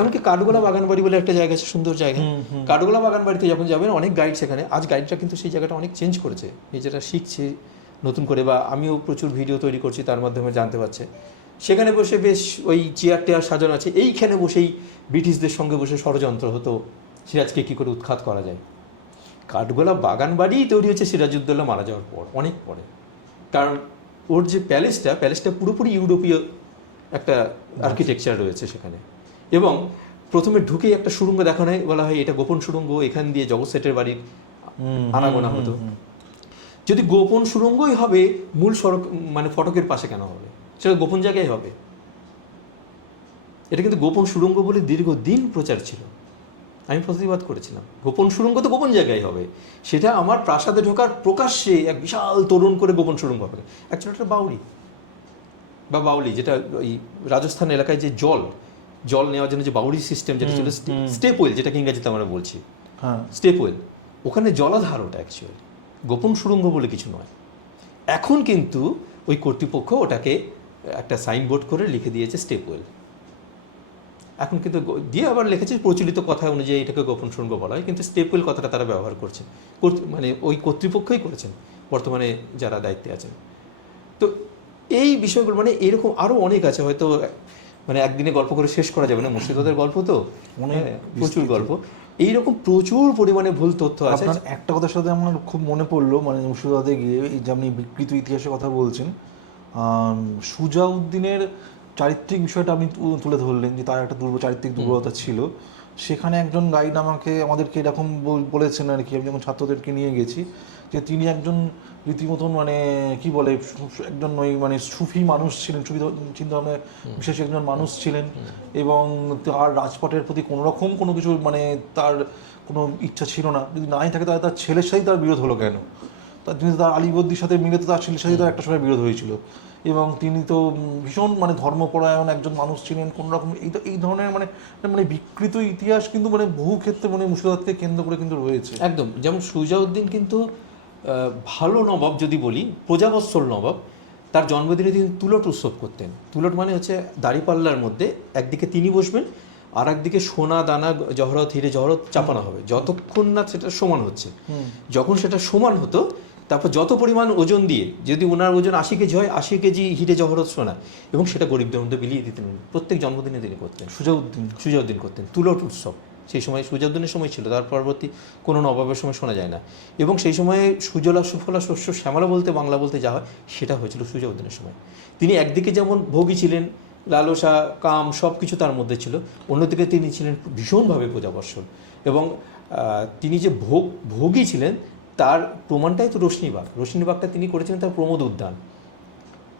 এমনকি কাঠগোলা বাগানবাড়ি বলে একটা জায়গা আছে, সুন্দর জায়গা। কাঠগোলা বাগানবাড়িতে যখন যাবেন অনেক গাইড সেখানে, আজ গাইডটা কিন্তু সেই জায়গাটা অনেক চেঞ্জ করেছে, নিজেরা শিখছে নতুন করে, বা আমিও প্রচুর ভিডিও তৈরি করছি তার মাধ্যমে জানতে পারছে। সেখানে বসে বেশ ওই চেয়ার টেয়ার সাজানো আছে, এইখানে বসেই ব্রিটিশদের সঙ্গে বসে ষড়যন্ত্র হতো সিরাজকে কী করে উৎখাত করা যায়। কাঠগোলা বাগানবাড়ি তৈরি হচ্ছে সিরাজউদ্দৌলা মারা যাওয়ার পর, অনেক পরে। কারণ ওর যে প্যালেসটা পুরোপুরি ইউরোপীয় একটা আর্কিটেকচার রয়েছে সেখানে। এবং প্রথমে ঢুকেই একটা সুড়ঙ্গ দেখানো হয়, বলা হয় এটা গোপন সুড়ঙ্গ, এখান দিয়ে জগৎ সেটের বাড়ির আনাগোনা হতো। যদি গোপন সুড়ঙ্গই হবে, মূল সড়ক মানে ফটকের পাশে কেন হবে? সেটা গোপন জায়গায় হবে। এটা কিন্তু গোপন সুড়ঙ্গ বলে দীর্ঘদিন প্রচার ছিল, আমি প্রতিবাদ করেছিলাম। গোপন সুড়ঙ্গ তো গোপন জায়গায় হবে, সেটা আমার প্রাসাদে ঢোকার প্রকাশ্যে এক বিশাল তরুণ করে গোপন সুড়ঙ্গ হবে। অ্যাকচুয়ালি একটা বাউলি, যেটা ওই রাজস্থান এলাকায় যে জল নেওয়ার জন্য যে বাউরি সিস্টেম যেটা ছিল, স্টেপ ওয়েল যেটাকে ইংরেজিতে আমরা বলছি, স্টেপ ওয়েল, ওখানে জলাধার ওটা অ্যাকচুয়ালি, গোপন সুড়ঙ্গ বলে কিছু নয়। এখন কিন্তু ওই কর্তৃপক্ষ ওটাকে একটা সাইনবোর্ড করে লিখে দিয়েছে স্টেপ ওয়েল। এখন কিন্তু দিয়ে আবার লিখেছে প্রচলিত কথা অনুযায়ী এটাকে গোপন সুড়ঙ্গ বলা হয়, কিন্তু স্টেপ ওয়েল কথাটা তারা ব্যবহার করছে, মানে ওই কর্তৃপক্ষই করেছেন বর্তমানে যারা দায়িত্বে আছেন। তো এই বিষয়গুলো মানে এরকম আরও অনেক আছে, হয়তো মানে একদিনে গল্প করে শেষ করা যাবে না, মুর্শিদাবাদের গল্প তো অনেক প্রচুর গল্প, এইরকম প্রচুর পরিমাণে ভুল তথ্য আছে। একটা কথার সাথে আমার খুব মনে পড়লো, মানে মুর্শিদাবাদে গিয়ে এই যে আপনি বিকৃত ইতিহাসের কথা বলছেন, সুজাউদ্দিনের চারিত্রিক বিষয়টা আপনি তুলে ধরলেন যে তার একটা চারিত্রিক দুর্বলতা ছিল। সেখানে একজন গাইড আমাদেরকে এরকম বলেছেন আর কি, আমি যখন ছাত্রদেরকে নিয়ে গেছি, যে তিনি একজন রীতিমতন মানে কি বলে একজন ওই মানে সুফি মানুষ ছিলেন, সুফি চিন্তাভাবনায় বিশেষ একজন মানুষ ছিলেন, এবং তার রাজপাটের প্রতি কোনোরকম কোনো কিছু মানে তার কোনো ইচ্ছা ছিল না। যদি নাই থাকে তাহলে তার ছেলের সাথেই তার বিরোধ হলো কেন? তার আলীবর্দীর সাথে মিলে তো তার ছেলের সাথে তার একটা সময় বিরোধ হয়েছিল, এবং তিনি তো ভীষণ মানে ধর্মপরায়ণ একজন মানুষ ছিলেন। কোনো রকম এই ধরনের মানে মানে বিকৃত ইতিহাস কিন্তু মানে বহু ক্ষেত্রে মানে মুর্শিদাবাদকে কেন্দ্র করে কিন্তু রয়েছে। একদম, যেমন সুজাউদ্দিন কিন্তু ভালো নবাব যদি বলি, প্রজাবৎসল নবাব, তার জন্মদিনে তিনি তুলট উৎসব করতেন। তুলট মানে হচ্ছে দাড়িপাল্লার মধ্যে একদিকে তিনি বসবেন, আর একদিকে সোনা দানা জহরত হিরে জহরত চাপানো হবে, যতক্ষণ না সেটা সমান হচ্ছে। যখন সেটা সমান হতো, তারপর যত পরিমাণ ওজন দিয়ে, যদি ওনার ওজন 80 কেজি হয়, 80 কেজি হিরে জহরত সোনা, এবং সেটা গরিবদের মধ্যে বিলিয়ে দিতেন। প্রত্যেক জন্মদিনে তিনি করতেন, সুজাউদ্দিন করতেন তুলট উৎসব। সেই সময় সুজাউদ্দিনের সময় ছিল, তার পরবর্তী কোনো নবাবের সময় শোনা যায় না। এবং সেই সময়ে সুজলা সুফলা শস্য শ্যামলা বলতে বাংলা বলতে যা হয়, সেটা হয়েছিল সুজাউদ্দিনের সময়। তিনি একদিকে যেমন ভোগী ছিলেন, লালসা কাম সব কিছু তার মধ্যে ছিল, অন্যদিকে তিনি ছিলেন ভীষণভাবে প্রজাবৎসল। এবং তিনি যে ভোগী ছিলেন তার প্রমাণটাই তো রোশনীবাগটা তিনি করেছিলেন তার প্রমোদ উদ্যান।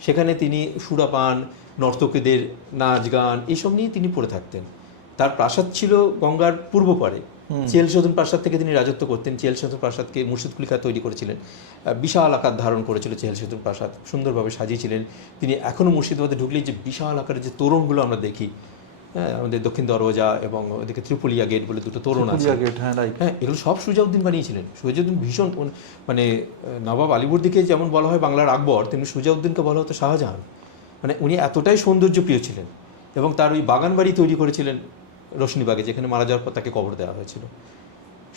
সেখানে তিনি সুরাপান, নর্তকীদের নাচ গান এইসব নিয়ে তিনি পড়ে থাকতেন। তার প্রাসাদ ছিল গঙ্গার পূর্ব পাড়ে, চেলসদন প্রাসাদ থেকে তিনি রাজত্ব করতেন। চেলসদন প্রাসাদকে মুর্শিদ কুলি খাঁ তৈরি করেছিলেন, বিশাল আকার ধারণ করেছিল চেলসদন প্রাসাদ, সুন্দরভাবে সাজিয়েছিলেন তিনি। এখনও মুর্শিদাবাদে ঢুকলেই যে বিশাল আকারের যে তোরণগুলো আমরা দেখি, হ্যাঁ, আমাদের দক্ষিণ দরওয়াজা এবং ওদিকে ত্রিপুলিয়া গেট বলে দুটো তোরণ আছে, হ্যাঁ, এগুলো সব সুজাউদ্দিন বানিয়েছিলেন। সুজাউদ্দিন ভীষণ মানে নবাব আলীবর্দীকে যেমন বলা হয় বাংলার আকবর, তেমনি সুজাউদ্দিনকে বলা হতো শাহজাহান। মানে উনি এতটাই সৌন্দর্যপ্রিয় ছিলেন, এবং তার ওই বাগান বাড়ি তৈরি করেছিলেন রোশনীবাগে, যেখানে মারা যাওয়ার পর তাকে কবর দেওয়া হয়েছিল।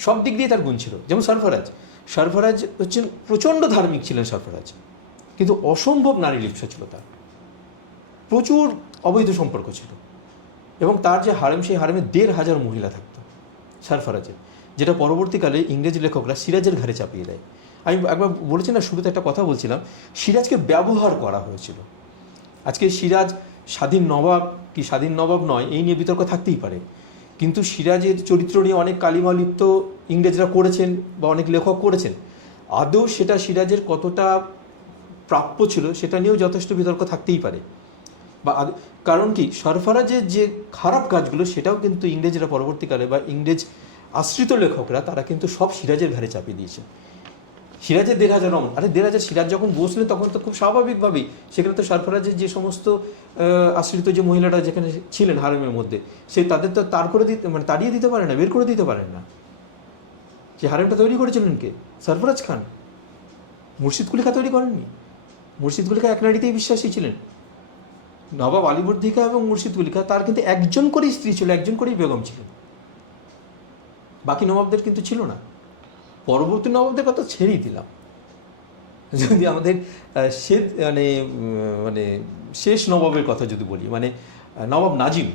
সব দিক দিয়ে তার গুণ ছিল। যেমন সরফরাজ হচ্ছেন প্রচণ্ড ধার্মিক ছিলেন সরফরাজ, কিন্তু অসম্ভব নারী লিপ্সা ছিল তার, প্রচুর অবৈধ সম্পর্ক ছিল। এবং তার যে হারেম, সেই হারেমে 1,500 মহিলা থাকতো সরফরাজের, যেটা পরবর্তীকালে ইংরেজ লেখকরা সিরাজের ঘাড়ে চাপিয়ে দেয়। আমি একবার বলেছি না, শুরুতে একটা কথা বলছিলাম, সিরাজকে ব্যবহার করা হয়েছিল। আজকে সিরাজ স্বাধীন নবাব কি স্বাধীন নবাব নয়, এই নিয়ে বিতর্ক থাকতেই পারে, কিন্তু সিরাজের চরিত্র নিয়ে অনেক কালিমালিপ্ত ইংরেজরা করেছেন বা অনেক লেখক করেছেন। আদৌ সেটা সিরাজের কতটা প্রাপ্য ছিল সেটা নিয়েও যথেষ্ট বিতর্ক থাকতেই পারে। বা কারণ কি, সরফরাজের যে খারাপ কাজগুলো সেটাও কিন্তু ইংরেজরা পরবর্তীকালে বা ইংরেজ আশ্রিত লেখকরা তারা কিন্তু সব সিরাজের ঘাড়ে চাপিয়ে দিয়েছে। সিরাজের 1,500 রমন, আরে 1,500 সিরাজ যখন বসলেন তখন তো খুব স্বাভাবিকভাবেই সেখানে তো সরফরাজের যে সমস্ত আশ্রিত যে মহিলারা যেখানে ছিলেন হারেমের মধ্যে, সে তাদের তো মানে তাড়িয়ে দিতে পারে না, বের করে দিতে পারেন না। যে হারেমটা তৈরি করেছিলেন কে? সরফরাজ খান। মুর্শিদ কুলি খাঁ তৈরি করেননি। মুর্শিদ কুলি খাঁ এক নারীতেই বিশ্বাসী ছিলেন। নবাব আলীবর্দী খাঁ এবং মুর্শিদ কুলি খাঁ তার কিন্তু একজন করেই স্ত্রী ছিল, একজন করেই বেগম ছিল, বাকি নবাবদের কিন্তু ছিল না। পরবর্তী নবাবদের কথা ছেড়েই দিলাম, যদি আমাদের মানে শেষ নবাবের কথা যদি বলি, মানে নবাব নাজিম,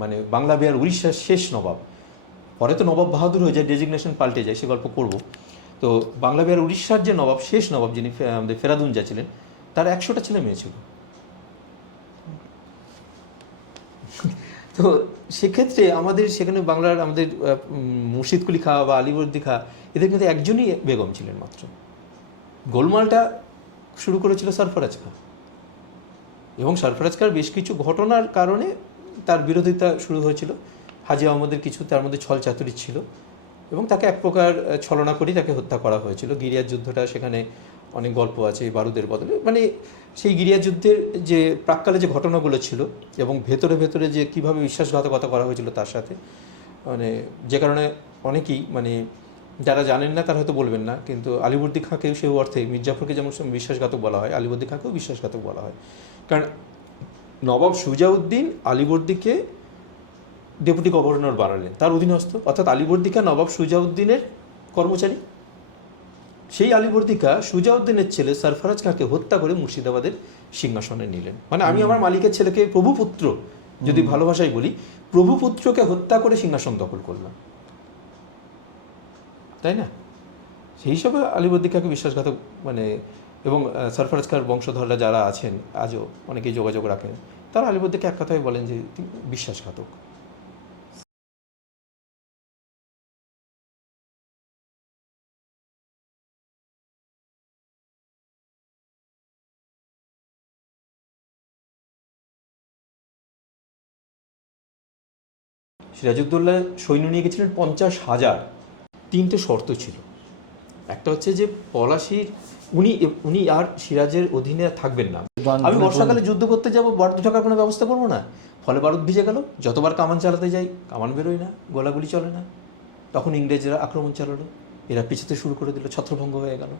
মানে বাংলা বিহার উড়িষ্যার শেষ নবাব, পরে তো নবাব বাহাদুর হয়ে যায়, ডেজিগনেশন পাল্টে যায়, সে গল্প করব। তো বাংলা বিহার উড়িষ্যার যে নবাব, শেষ নবাব যিনি আমাদের ফেরাদুনজা ছিলেন, তার 100টা ছেলে মেয়ে ছিল। তো সেক্ষেত্রে আমাদের সেখানে বাংলার আমাদের মুর্শিদ কুলি খাঁ বা আলীবর্দী খাঁ, এদের কিন্তু একজনই বেগম ছিলেন মাত্র। গোলমালটা শুরু করেছিল সরফরাজ খাঁ, এবং সরফরাজ খাঁর বেশ কিছু ঘটনার কারণে তার বিরোধিতা শুরু হয়েছিল। হাজী আহমদের কিছু তার মধ্যে ছল চাতুরি ছিল, এবং তাকে এক প্রকার ছলনা করেই তাকে হত্যা করা হয়েছিল। গিরিয়ার যুদ্ধটা, সেখানে অনেক গল্প আছে, বারুদের বদলে, মানে সেই গিরিয়া যুদ্ধের যে প্রাক্কালে যে ঘটনাগুলো ছিল, এবং ভেতরে ভেতরে যে কীভাবে বিশ্বাসঘাতকতা করা হয়েছিল তার সাথে, মানে যে কারণে অনেকেই, মানে যারা জানেন না তারা হয়তো বলবেন না, কিন্তু আলীবর্দী খাঁকেও সেই অর্থে মির্জাফরকে যেমন বিশ্বাসঘাতক বলা হয়, আলীবর্দী খাঁকেও বিশ্বাসঘাতক বলা হয়। কারণ নবাব সুজাউদ্দিন আলীবর্দীকে ডেপুটি গভর্নর বানালেন, তার অধীনস্থ, অর্থাৎ আলীবর্দী খাঁ নবাব সুজাউদ্দিনের কর্মচারী। সেই আলীবর্দী খাঁ সুজাউদ্দিনের ছেলে সরফরাজ খাঁকে হত্যা করে মুর্শিদাবাদের সিংহাসনে নিলেন। মানে আমি আমার মালিকের ছেলেকে, প্রভুপুত্র যদি ভালোবাসায় বলি, প্রভুপুত্রকে হত্যা করে সিংহাসন দখল করলাম, তাই না? সেই হিসাবে আলীবর্দী খাঁকে বিশ্বাসঘাতক, মানে, এবং সরফরাজ খাঁর বংশধররা যারা আছেন আজও অনেকেই যোগাযোগ রাখেন, তারা আলীবর্দীকে এক কথায় বলেন যে তিনি বিশ্বাসঘাতক। সিরাজউদ্দৌলা সৈন্য নিয়ে গেছিলেন 50,000। 3টে শর্ত ছিল। একটা হচ্ছে যে পলাশির উনি আর সিরাজের অধীনে থাকবেন না। আমি বর্ষাকালে যুদ্ধ করতে যাব, বারুদ ঢোকার কোনো ব্যবস্থা করবো না, ফলে বারুদ ভিজে গেল। যতবার কামান চালাতে যাই কামান বেরোয় না, গোলাগুলি চলে না। তখন ইংরেজরা আক্রমণ চালালো, এরা পিছাতে শুরু করে দিল, ছত্রভঙ্গ হয়ে গেল।